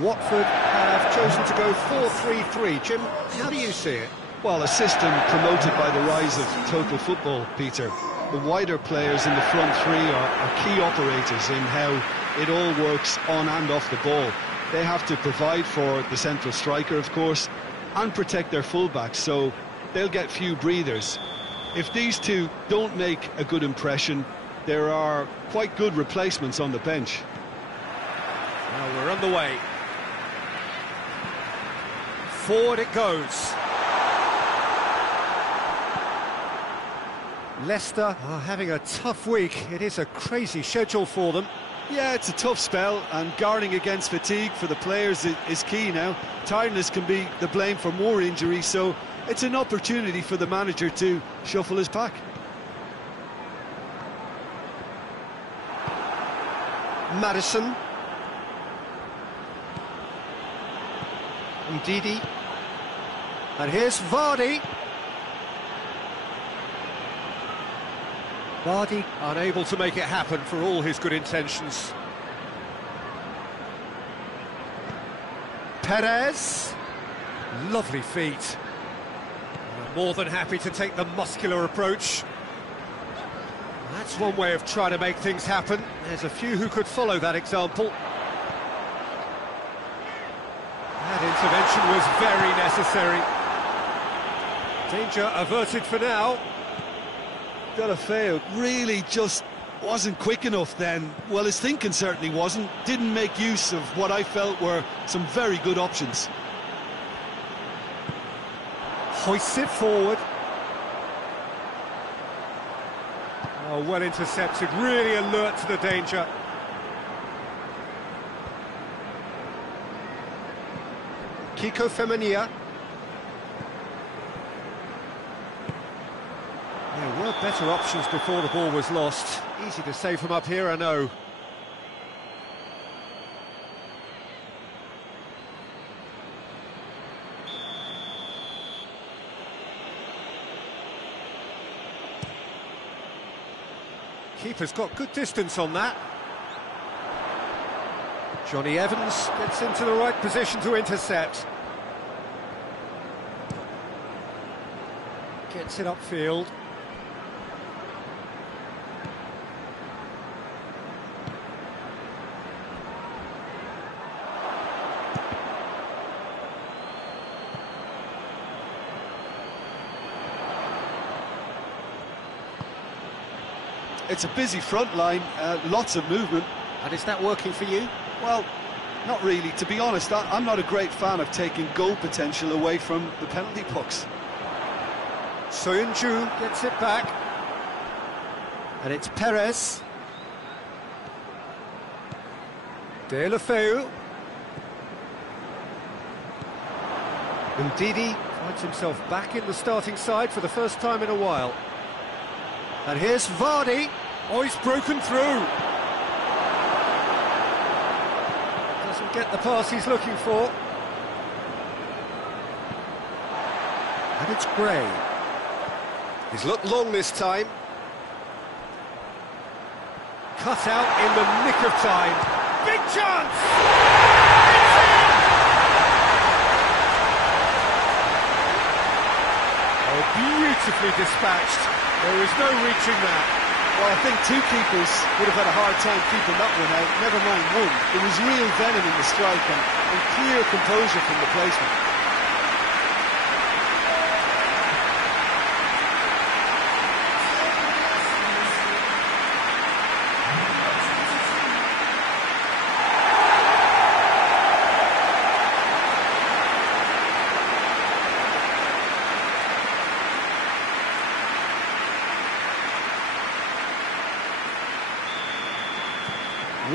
Watford have chosen to go 4-3-3. Jim, how do you see it? Well, a system promoted by the rise of total football, Peter. The wider players in the front three are key operators in how it all works on and off the ball. They have to provide for the central striker, of course, and protect their fullbacks, so they'll get few breathers. If these two don't make a good impression, there are quite good replacements on the bench. Well, we're underway. Forward it goes. Leicester are having a tough week. It is a crazy schedule for them. Yeah, it's a tough spell, and guarding against fatigue for the players is key now. Tiredness can be the blame for more injuries, so it's an opportunity for the manager to shuffle his pack. Madison. Ndidi. And here's Vardy. Vardy unable to make it happen for all his good intentions. Perez. Lovely feet. More than happy to take the muscular approach. That's one way of trying to make things happen. There's a few who could follow that example. That intervention was very necessary. Danger averted for now. Got a fail. Really just wasn't quick enough then. Well, his thinking certainly wasn't. Didn't make use of what I felt were some very good options. Hoists it forward. Oh, well intercepted, really alert to the danger. Kiko Femenia. There were better options before the ball was lost. Easy to save from up here, I know. Keeper's got good distance on that. Johnny Evans gets into the right position to intercept. Gets it upfield. It's a busy front line, lots of movement. And is that working for you? Well, not really. To be honest, I'm not a great fan of taking goal potential away from the penalty box. Soyuncu gets it back. And it's Perez. Deulofeu. Ndidi finds himself back in the starting side for the first time in a while. And here's Vardy. Oh, he's broken through. Doesn't get the pass he's looking for. And it's Gray. He's looked long this time. Cut out in the nick of time. Big chance! It's in! Oh, beautifully dispatched. There is no reaching that. Well, I think two keepers would have had a hard time keeping that one out, never mind one. There was real venom in the strike and clear composure from the placement.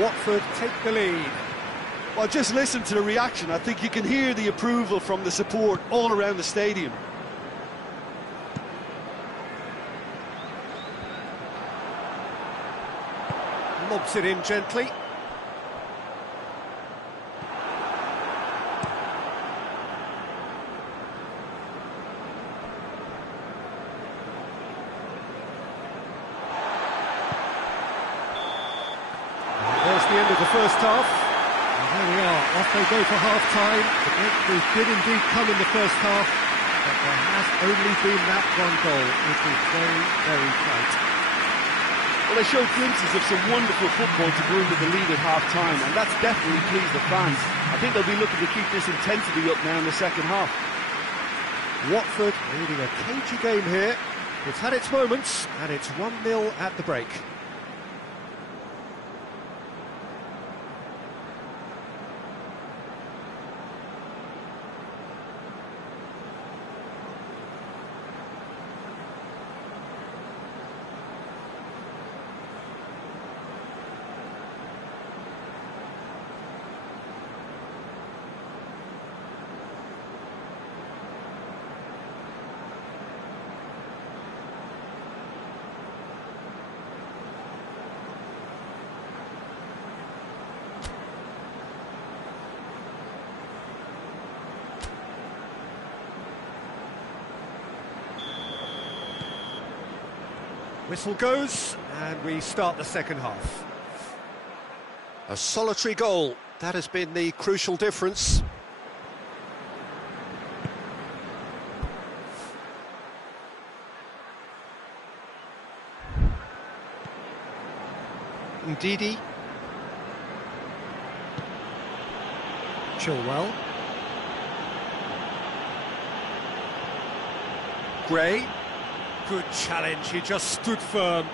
Watford take the lead. Well, just listen to the reaction. I think you can hear the approval from the support all around the stadium. Lobs it in gently. There's the end of the first half. And there we are, off they go for half-time. The breakthrough did indeed come in the first half, but there has only been that one goal. It was very, very tight. Well, they showed glimpses of some wonderful football to go into the lead at half-time, and that's definitely pleased the fans. I think they'll be looking to keep this intensity up now in the second half. Watford leading a cagey game here. It's had its moments, and it's 1-0 at the break. Whistle goes, and we start the second half. A solitary goal, that has been the crucial difference. Ndidi. Chilwell. Gray. Good challenge, he just stood firm.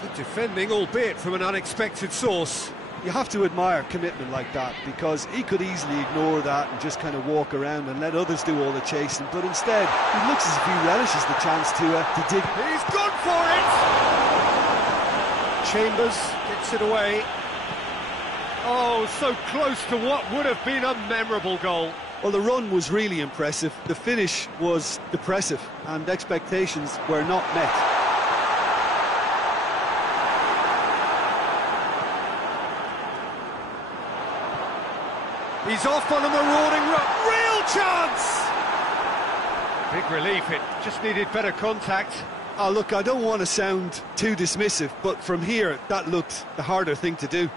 Good defending, albeit from an unexpected source. You have to admire commitment like that, because he could easily ignore that and just kind of walk around and let others do all the chasing, but instead he looks as if he relishes the chance to dig. He's gone for it! Chambers gets it away. Oh, so close to what would have been a memorable goal. Well, the run was really impressive, the finish was depressive, and expectations were not met. He's off on a marauding run. Real chance! Big relief, it just needed better contact. Oh, look, I don't want to sound too dismissive, but from here, that looked the harder thing to do.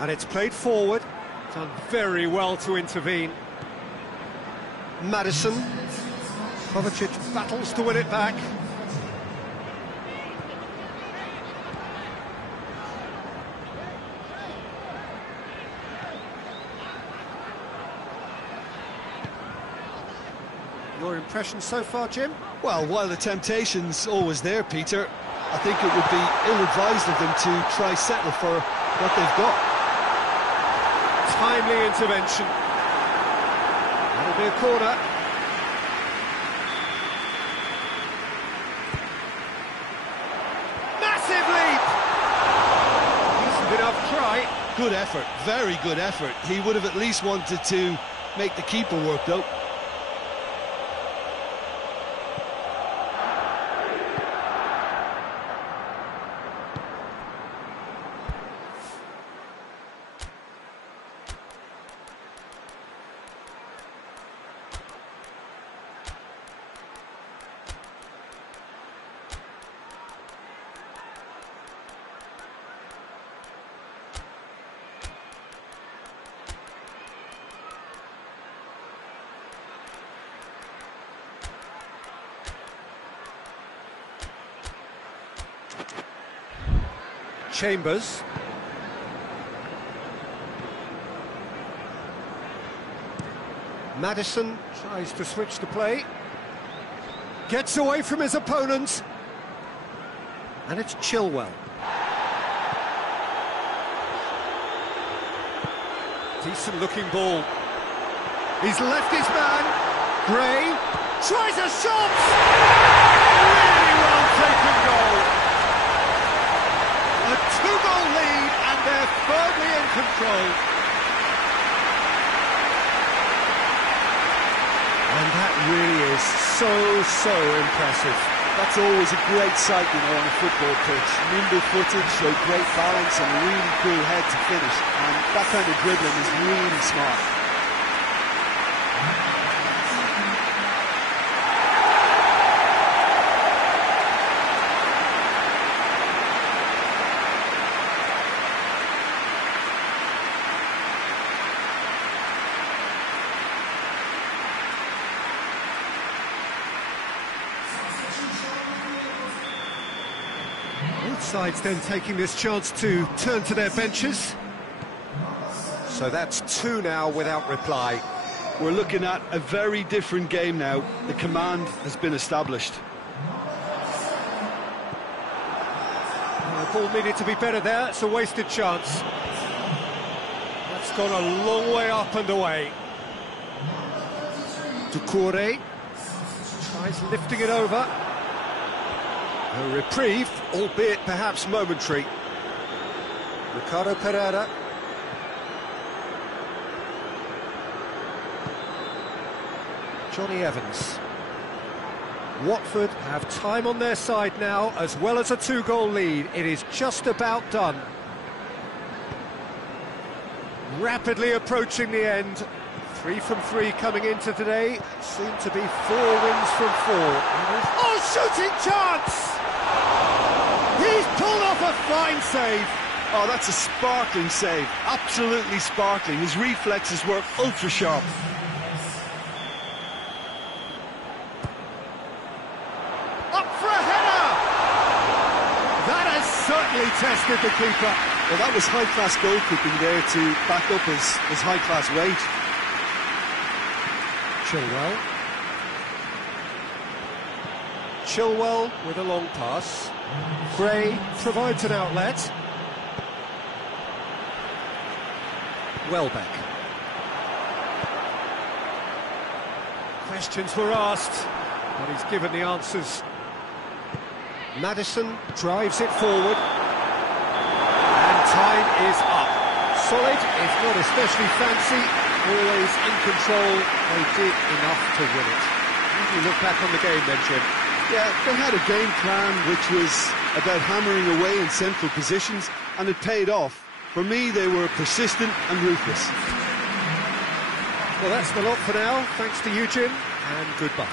And it's played forward, done very well to intervene. Maddison, Kovacic battles to win it back. Your impression so far, Jim? Well, while the temptation's always there, Peter, I think it would be ill-advised of them to try settle for what they've got. Timely intervention. That'll be a corner. Massive leap! Decent enough try. Good effort, very good effort. He would have at least wanted to make the keeper work, though. Chambers. Maddison tries to switch the play. Gets away from his opponent. And it's Chilwell. Decent looking ball. He's left his man. Gray tries a shot! Really well taken goal. A 2-goal lead and they're firmly in control. And that really is so impressive. That's always a great sight, you know, on a football pitch. Nimble-footed, show great balance and a really cool head to finish. And that kind of dribbling is really smart. Both sides then taking this chance to turn to their benches. So that's 2 now without reply. We're looking at a very different game now. The command has been established. The ball needed to be better there, it's a wasted chance. That's gone a long way up and away. Doucouré tries lifting it over. A reprieve, albeit perhaps momentary. Ricardo Pereira. Johnny Evans. Watford have time on their side now, as well as a 2-goal lead. It is just about done. Rapidly approaching the end. 3 from 3 coming into today. Soon to be 4 wins from 4. Oh, shooting chance! He's pulled off a fine save. Oh, that's a sparkling save. Absolutely sparkling. His reflexes were ultra sharp. Up for a header! That has certainly tested the keeper. Well, that was high-class goalkeeping there to back up his high-class wage. Chilwell with a long pass. Gray provides an outlet. Welbeck. Questions were asked, but he's given the answers. Maddison drives it forward. And time is up. Solid, if not especially fancy, always in control. They did enough to win it. How do you look back on the game then, Jim? Yeah, they had a game plan which was about hammering away in central positions, and it paid off. For me, they were persistent and ruthless. Well, that's the lot for now. Thanks to you, Jim, and goodbye.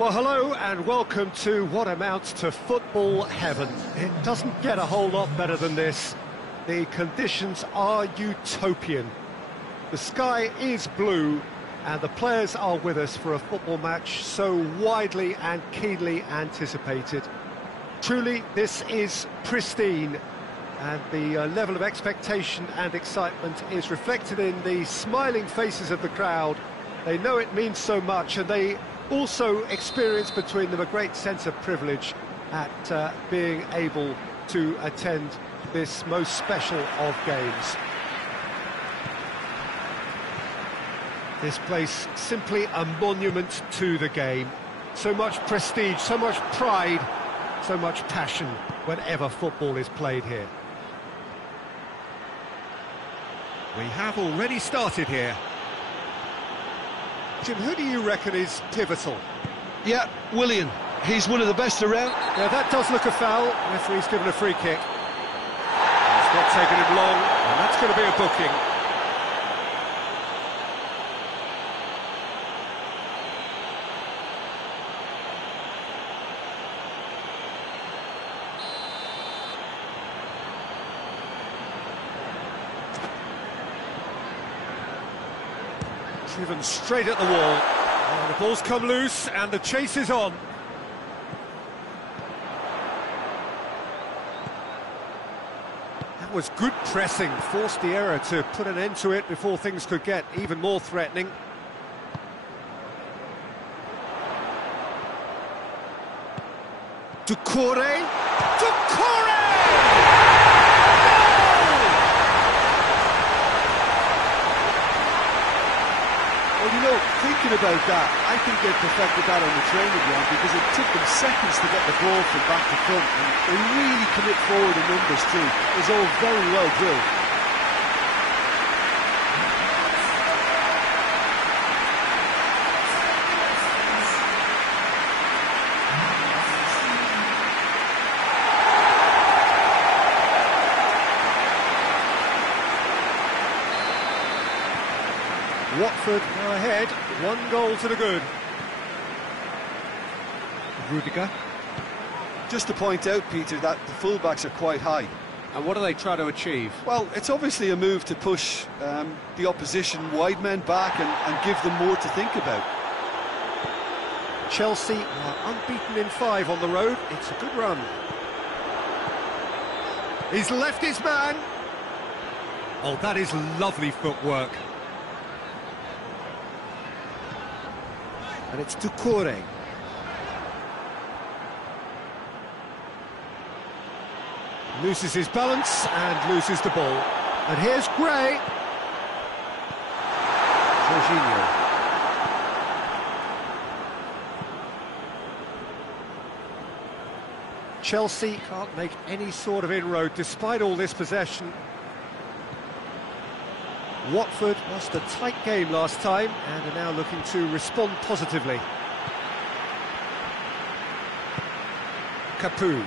Well, hello and welcome to what amounts to football heaven. It doesn't get a whole lot better than this. The conditions are utopian. The sky is blue and the players are with us for a football match so widely and keenly anticipated. Truly, this is pristine, and the level of expectation and excitement is reflected in the smiling faces of the crowd. They know it means so much, and they also experience between them a great sense of privilege at being able to attend this most special of games. This place simply a monument to the game. So much prestige, so much pride, so much passion whenever football is played here. We have already started here. Jim, who do you reckon is pivotal? Yeah, Willian. He's one of the best around. Yeah, that does look a foul. Referee's given a free kick. It's not taken him long, and that's going to be a booking. Driven straight at the wall. And the ball's come loose and the chase is on. That was good pressing, forced the error to put an end to it before things could get even more threatening. Doucouré! Doucouré! Well, you know, thinking about that, I think they perfected that on the training ground because it took them seconds to get the ball from back to front, and they really commit forward in numbers too. It was all very well drilled. Watford are ahead, 1 goal to the good. Rudiger. Just to point out, Peter, that the fullbacks are quite high. And what do they try to achieve? Well, it's obviously a move to push the opposition wide men back and give them more to think about. Chelsea are unbeaten in 5 on the road. It's a good run. He's left his man. Oh, that is lovely footwork. And it's Doucouré. Loses his balance and loses the ball. And here's Gray. Jorginho. Chelsea can't make any sort of inroad despite all this possession. Watford lost a tight game last time and are now looking to respond positively. Capoue.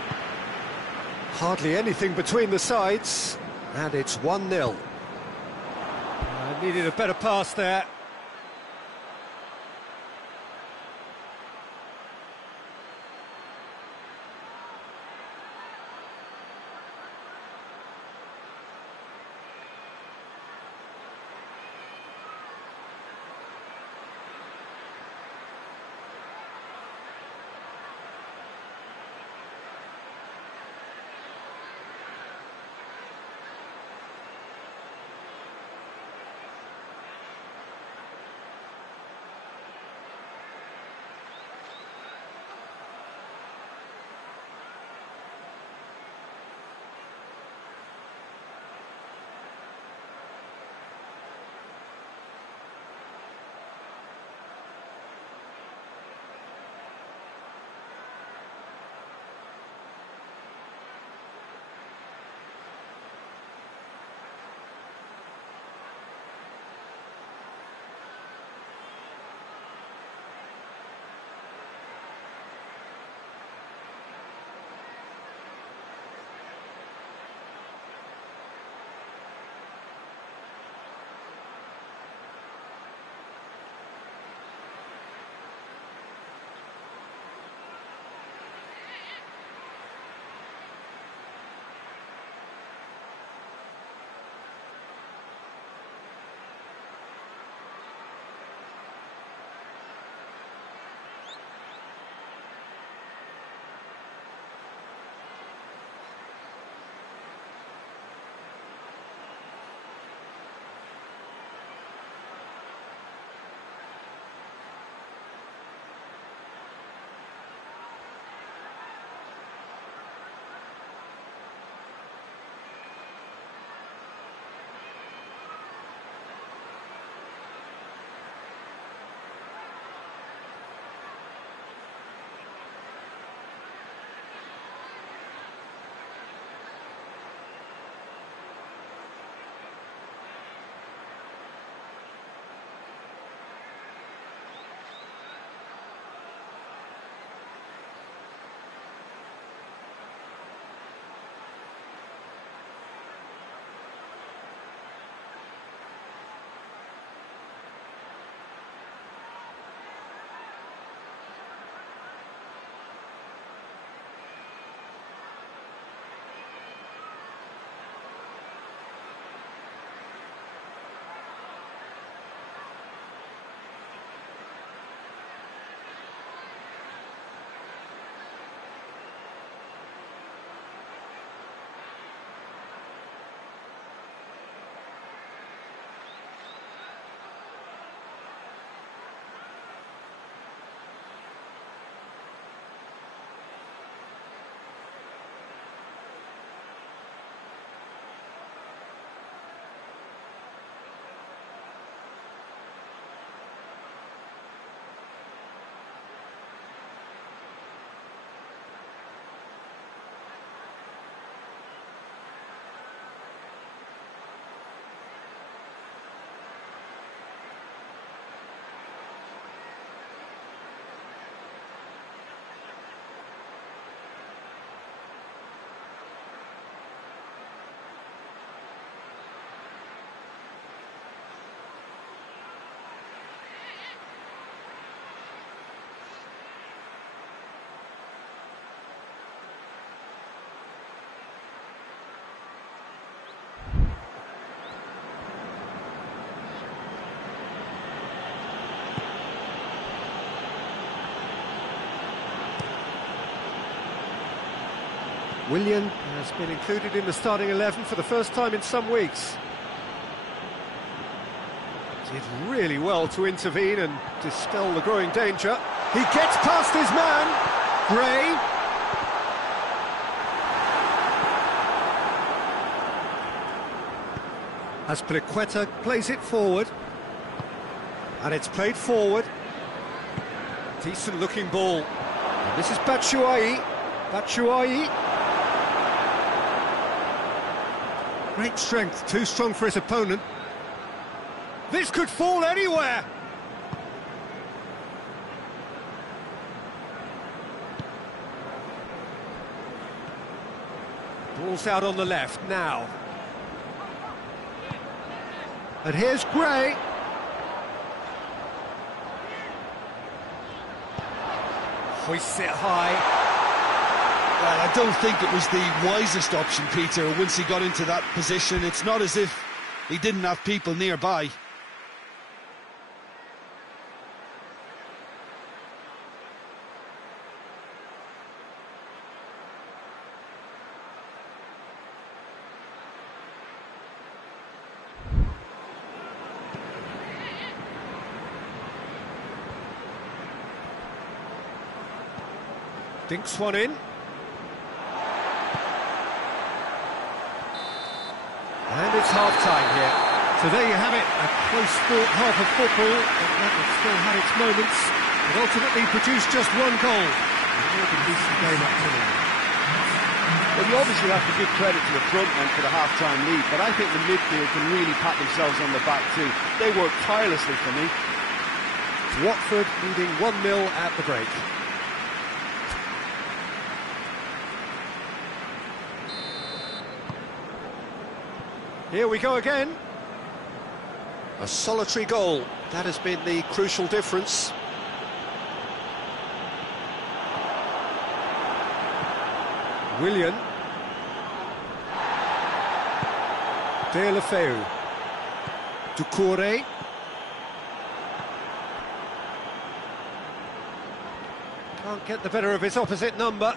Hardly anything between the sides, and it's 1-0. Needed a better pass there. Willian has been included in the starting 11 for the first time in some weeks. Did really well to intervene and dispel the growing danger. He gets past his man, Gray. Azpilicueta plays it forward. And it's played forward. Decent looking ball. And this is Batshuayi. Batshuayi. Great strength, too strong for his opponent. This could fall anywhere. Ball's out on the left now. And here's Gray. Hoists it high. Well, I don't think it was the wisest option, Peter, once he got into that position. It's not as if he didn't have people nearby. Dinks one in. And it's half-time here. So there you have it, a close-fought half of football, but that has still had its moments. It ultimately produced just one goal. A really decent game up to now. Well, you obviously have to give credit to the front men for the half-time lead, but I think the midfield can really pat themselves on the back too. They worked tirelessly for me. Watford leading 1-0 at the break. Here we go again. A solitary goal. That has been the crucial difference. Willian. Deulofeu. Doucouré. Can't get the better of his opposite number.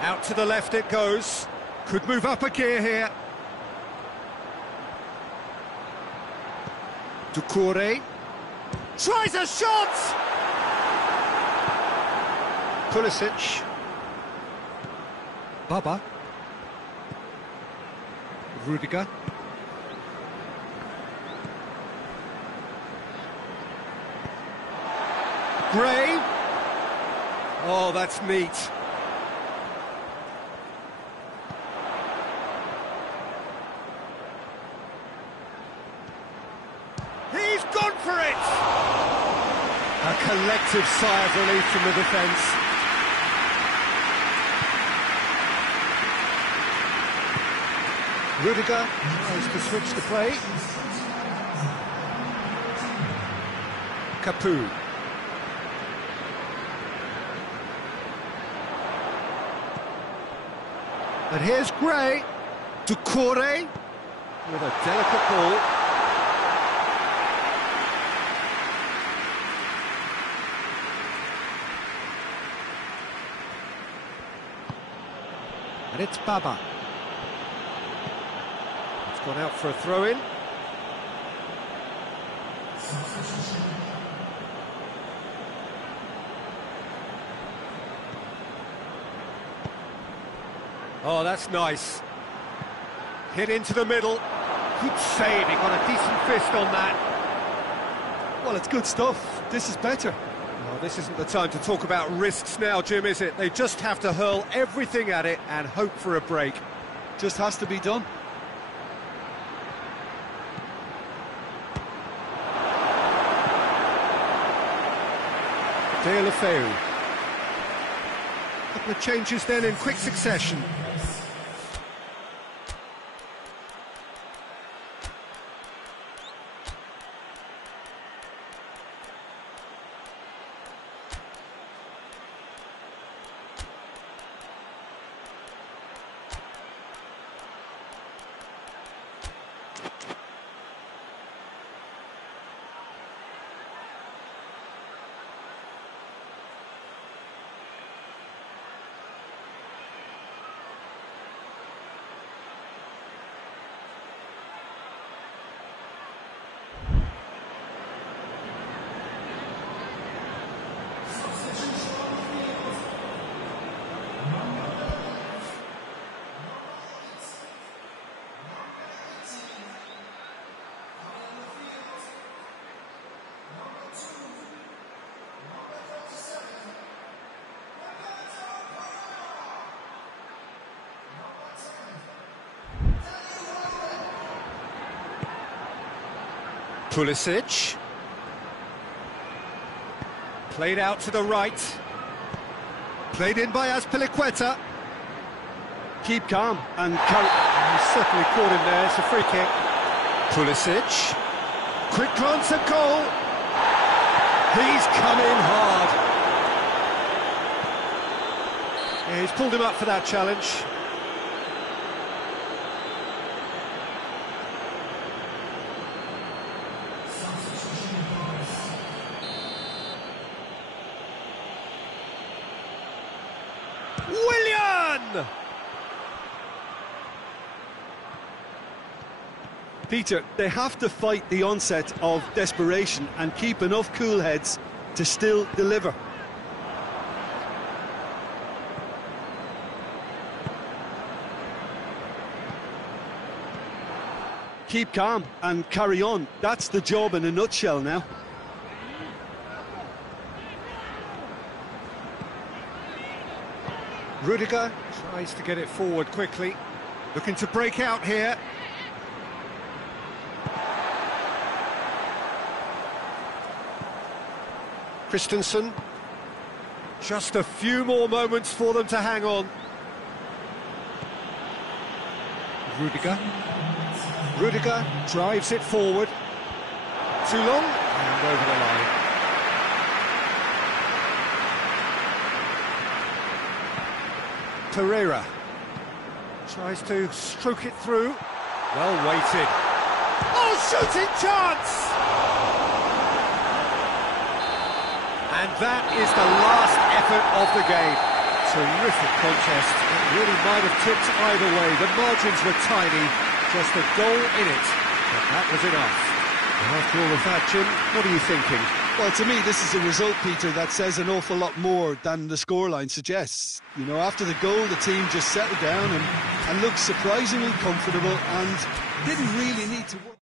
Out to the left it goes. Could move up a gear here. Doucouré tries a shot! Pulisic. Baba. Rudiger. Gray. Oh, that's neat. He's gone for it! A collective sigh of relief from the defence. Rudiger tries to switch the play. Capu. And here's Gray. Doucouré with a delicate ball. And it's Baba. It's gone out for a throw-in. Oh, that's nice. Hit into the middle. Good save, he got a decent fist on that. Well, it's good stuff. This is better. Oh, this isn't the time to talk about risks now, Jim, is it? They just have to hurl everything at it and hope for a break. Just has to be done. Deulofeu. Couple of changes then in quick succession. Pulisic. Played out to the right. Played in by Azpilicueta. Keep calm and He's certainly caught him there. It's a free kick. Pulisic. Quick glance at goal. He's come in hard. Yeah, he's pulled him up for that challenge. Willian! Peter, they have to fight the onset of desperation and keep enough cool heads to still deliver. Keep calm and carry on. That's the job in a nutshell now. Rudiger tries to get it forward quickly. Looking to break out here. Christensen. Just a few more moments for them to hang on. Rudiger. Rudiger drives it forward. Too long and over the line. Pereira tries to stroke it through. Well weighted. Oh, shooting chance! And that is the last effort of the game. Terrific contest. It really might have tipped either way. The margins were tiny, just a goal in it. But that was enough. And after all of that, Jim, what are you thinking? Well, to me, this is a result, Peter, that says an awful lot more than the scoreline suggests. You know, after the goal, the team just settled down and looked surprisingly comfortable and didn't really need to work.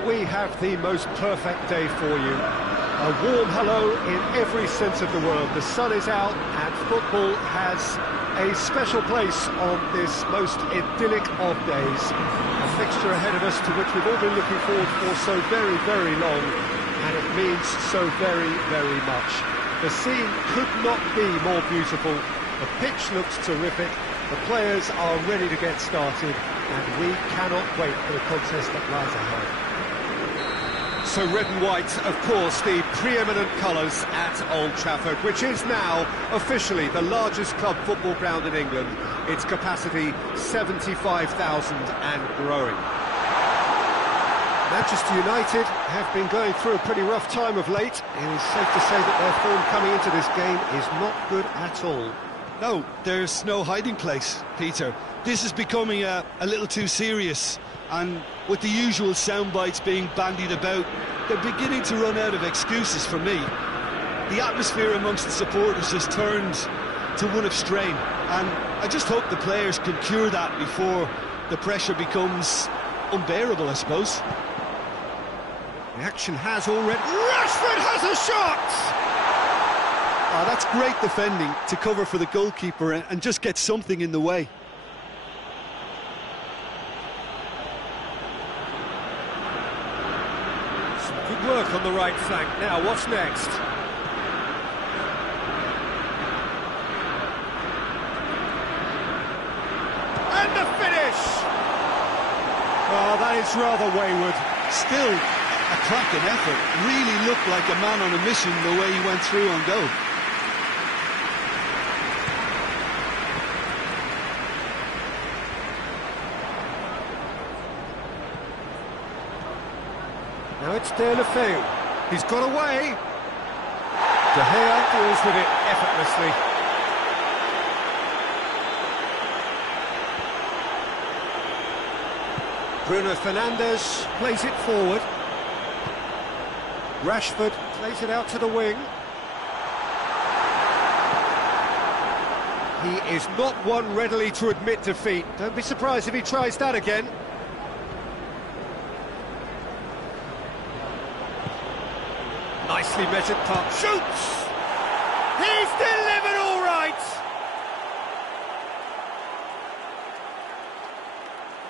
Well, we have the most perfect day for you. A warm hello in every sense of the word. The sun is out and football has a special place on this most idyllic of days. A fixture ahead of us to which we've all been looking forward for so very, very long, and it means so very, very much. The scene could not be more beautiful. The pitch looks terrific. The players are ready to get started, and we cannot wait for the contest that lies ahead. So red and white, of course, the preeminent colours at Old Trafford, which is now officially the largest club football ground in England. Its capacity 75,000 and growing. Manchester United have been going through a pretty rough time of late. It is safe to say that their form coming into this game is not good at all. No, there's no hiding place, Peter. This is becoming a little too serious, and with the usual sound bites being bandied about, they're beginning to run out of excuses for me. The atmosphere amongst the supporters has turned to one of strain, and I just hope the players can cure that before the pressure becomes unbearable, I suppose. The action has already... Rashford has a shot! Oh, that's great defending to cover for the goalkeeper and just get something in the way. Some good work on the right flank. Now, what's next? And the finish! Oh, that is rather wayward. Still a cracking effort. Really looked like a man on a mission the way he went through on goal. Now it's De Lefeu. He's got away. De Gea deals with it effortlessly. Bruno Fernandes plays it forward. Rashford plays it out to the wing. He is not one readily to admit defeat. Don't be surprised if he tries that again. Nicely measured puck. Shoots! He's delivered all right!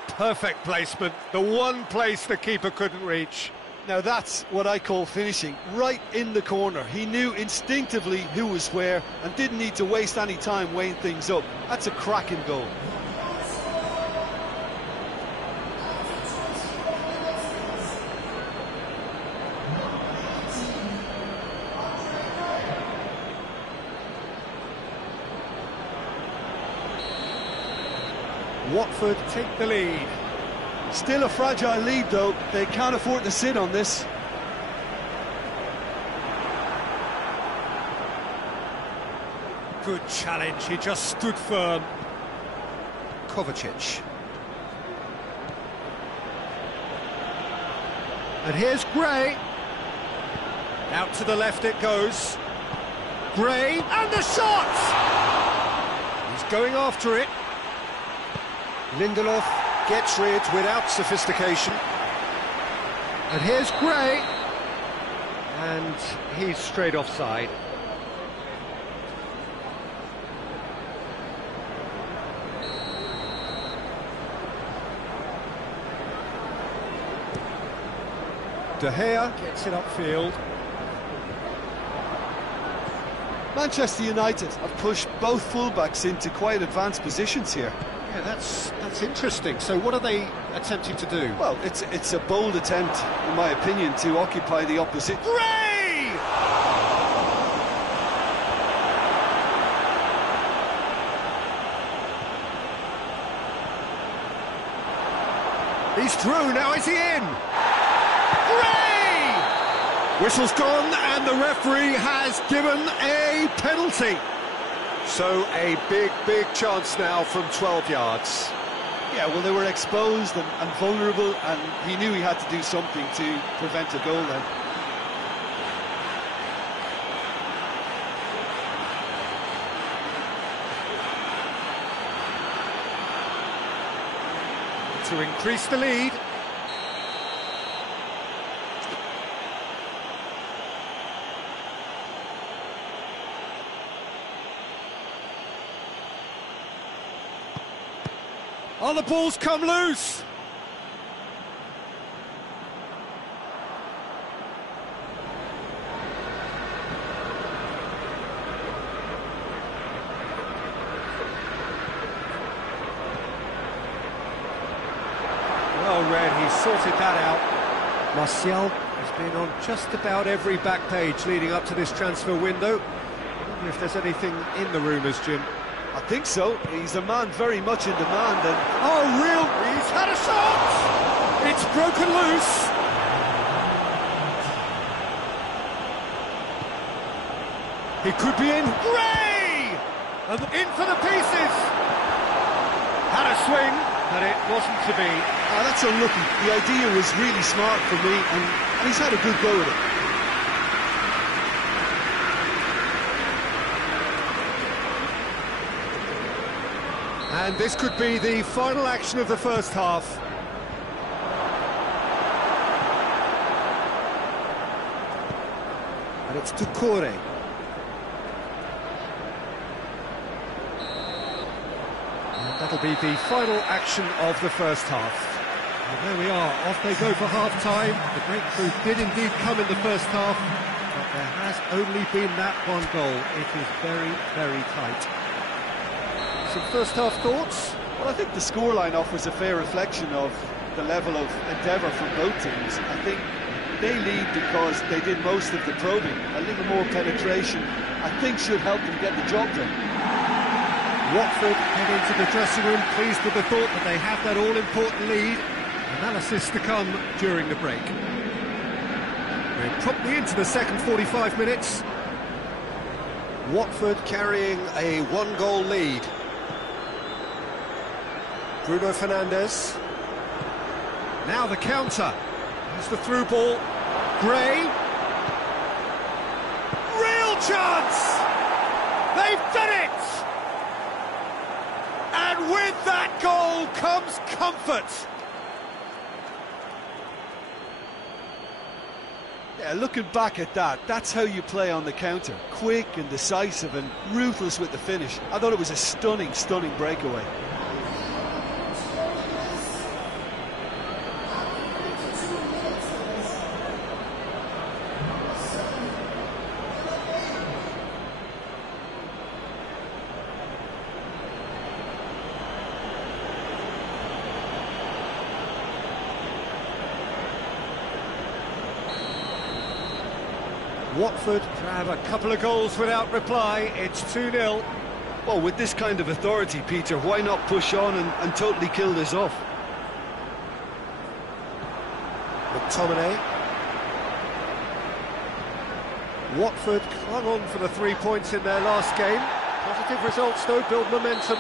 Perfect placement. The one place the keeper couldn't reach. Now that's what I call finishing, right in the corner. He knew instinctively who was where and didn't need to waste any time weighing things up. That's a cracking goal. Watford take the lead. Still a fragile lead though, they can't afford to sit on this. Good challenge, he just stood firm. Kovacic. And here's Gray. Out to the left it goes. Gray, and the shot! He's going after it. Lindelof gets rid without sophistication. And here's Gray. And he's straight offside. De Gea gets it upfield. Manchester United have pushed both fullbacks into quite advanced positions here. Yeah, that's interesting. So what are they attempting to do? Well, it's a bold attempt, in my opinion, to occupy the opposite. Gray! He's through, now is he in? Gray! Whistle's gone and the referee has given a penalty. So a big chance now from 12 yards. Yeah, well, they were exposed and vulnerable, and he knew he had to do something to prevent a goal then. To increase the lead. Oh, the ball's come loose! Well read, he sorted that out. Martial has been on just about every back page leading up to this transfer window. I wonder if there's anything in the rumours, Jim. I think so. He's a man very much in demand, and He's had a shot! It's broken loose! He could be in. Gray! And in for the pieces! Had a swing, but it wasn't to be. that's unlucky. The idea was really smart for me, and he's had a good go at it. And this could be the final action of the first half. And it's Doucouré. And that'll be the final action of the first half. And there we are, off they go for half-time. The breakthrough did indeed come in the first half, but there has only been that one goal. It is very, very tight. Some first-half thoughts? Well, I think the scoreline offers a fair reflection of the level of endeavour from both teams. I think they lead because they did most of the probing. A little more penetration, I think, should help them get the job done. Watford head into the dressing room pleased with the thought that they have that all-important lead. Analysis to come during the break. We're promptly into the second 45 minutes. Watford carrying a one-goal lead. Bruno Fernandes. Now the counter. Here's the through ball. Gray. Real chance! They've done it! And with that goal comes comfort. Yeah, looking back at that, that's how you play on the counter. Quick and decisive and ruthless with the finish. I thought it was a stunning, stunning breakaway. Watford grab a couple of goals without reply. It's 2-0. Well, with this kind of authority, Peter, why not push on and totally kill this off? McTominay. Watford clung on for the 3 points in their last game. Positive results, though, build momentum.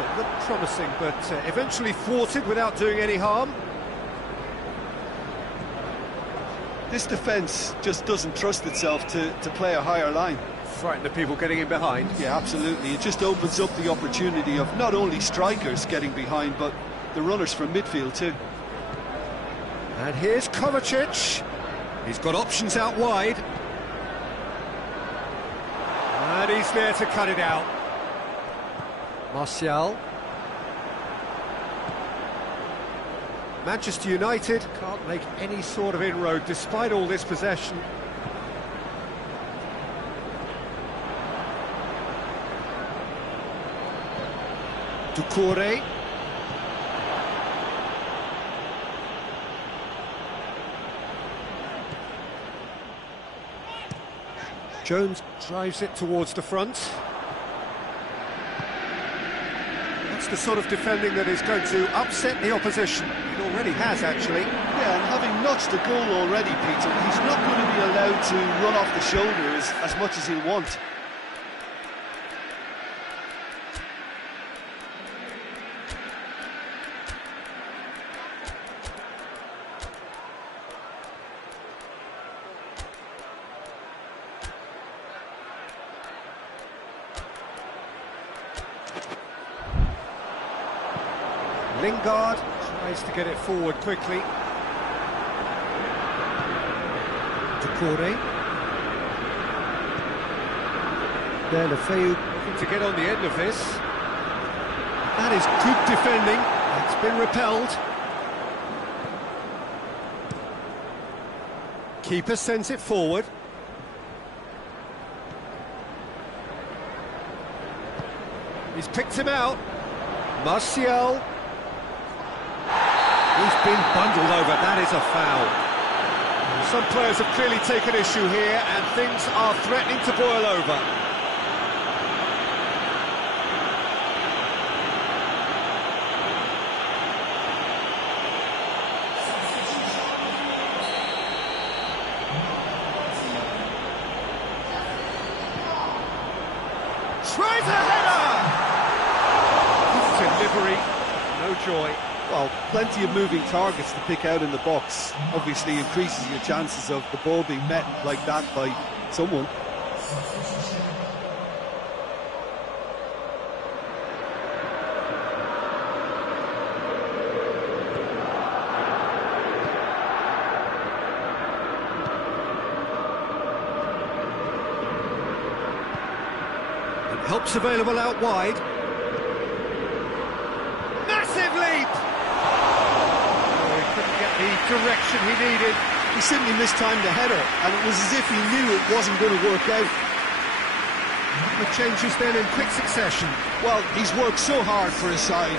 It looked promising, but eventually thwarted without doing any harm. This defence just doesn't trust itself to play a higher line. Frightened of people getting in behind. Yeah, absolutely. It just opens up the opportunity of not only strikers getting behind, but the runners from midfield too. And here's Kovacic. He's got options out wide. And he's there to cut it out. Martial. Manchester United can't make any sort of inroad despite all this possession. Doucouré. Jones drives it towards the front. The sort of defending that is going to upset the opposition. It already has, actually. Yeah, and having notched a goal already, Peter, he's not going to be allowed to run off the shoulders as much as he'll want. Lingard tries to get it forward quickly. Decore. There, Lefeu looking to get on the end of this. That is good defending. It's been repelled. Keeper sends it forward. He's picked him out. Martial. He's been bundled over. That is a foul. Some players have clearly taken issue here, and things are threatening to boil over. Tries a header! Delivery, no joy. Well, plenty of moving targets to pick out in the box. Obviously increases your chances of the ball being met like that by someone. And help's available out wide. Massive leap! The direction he needed. He simply mistimed the header, and it was as if he knew it wasn't going to work out. The changes then in quick succession. Well, he's worked so hard for his side,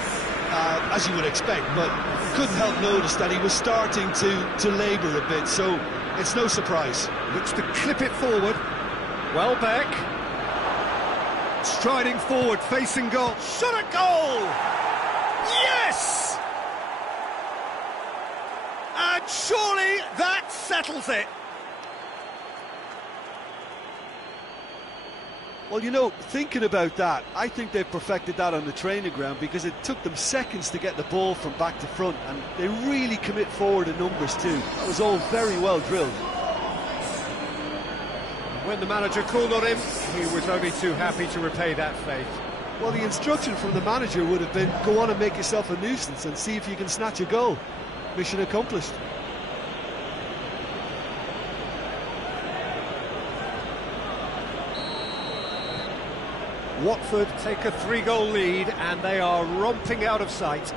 as you would expect, but couldn't help notice that he was starting to labour a bit, so it's no surprise. Looks to clip it forward. Welbeck. Striding forward, facing goal. Shot a goal! Yes! And surely that settles it. Well, you know, thinking about that, I think they've perfected that on the training ground because it took them seconds to get the ball from back to front, and they really commit forward in numbers too. That was all very well drilled. When the manager called on him, he was only too happy to repay that faith. Well, the instruction from the manager would have been, go on and make yourself a nuisance and see if you can snatch a goal. Mission accomplished. Watford take a 3-goal lead, and they are romping out of sight.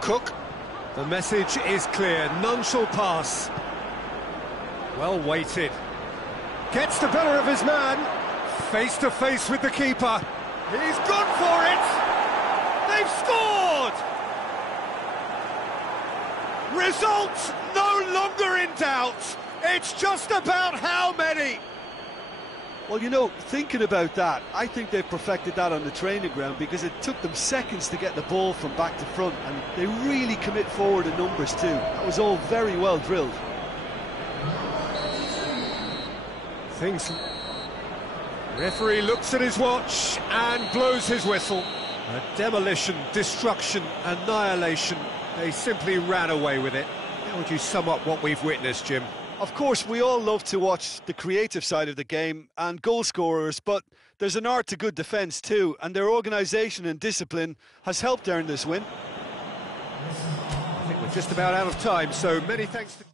Cook. The message is clear, none shall pass. Well weighted. Gets the better of his man. Face to face with the keeper. He's gone for it! They've scored! Result no longer in doubt. It's just about how many. Well, you know, thinking about that, I think they've perfected that on the training ground because it took them seconds to get the ball from back to front, and they really commit forward in numbers too. That was all very well drilled. Things. Referee looks at his watch and blows his whistle. A demolition, destruction, annihilation. They simply ran away with it. How would you sum up what we've witnessed, Jim? Of course, we all love to watch the creative side of the game and goal scorers, but there's an art to good defence too, and their organisation and discipline has helped earn this win. I think we're just about out of time, so many thanks to...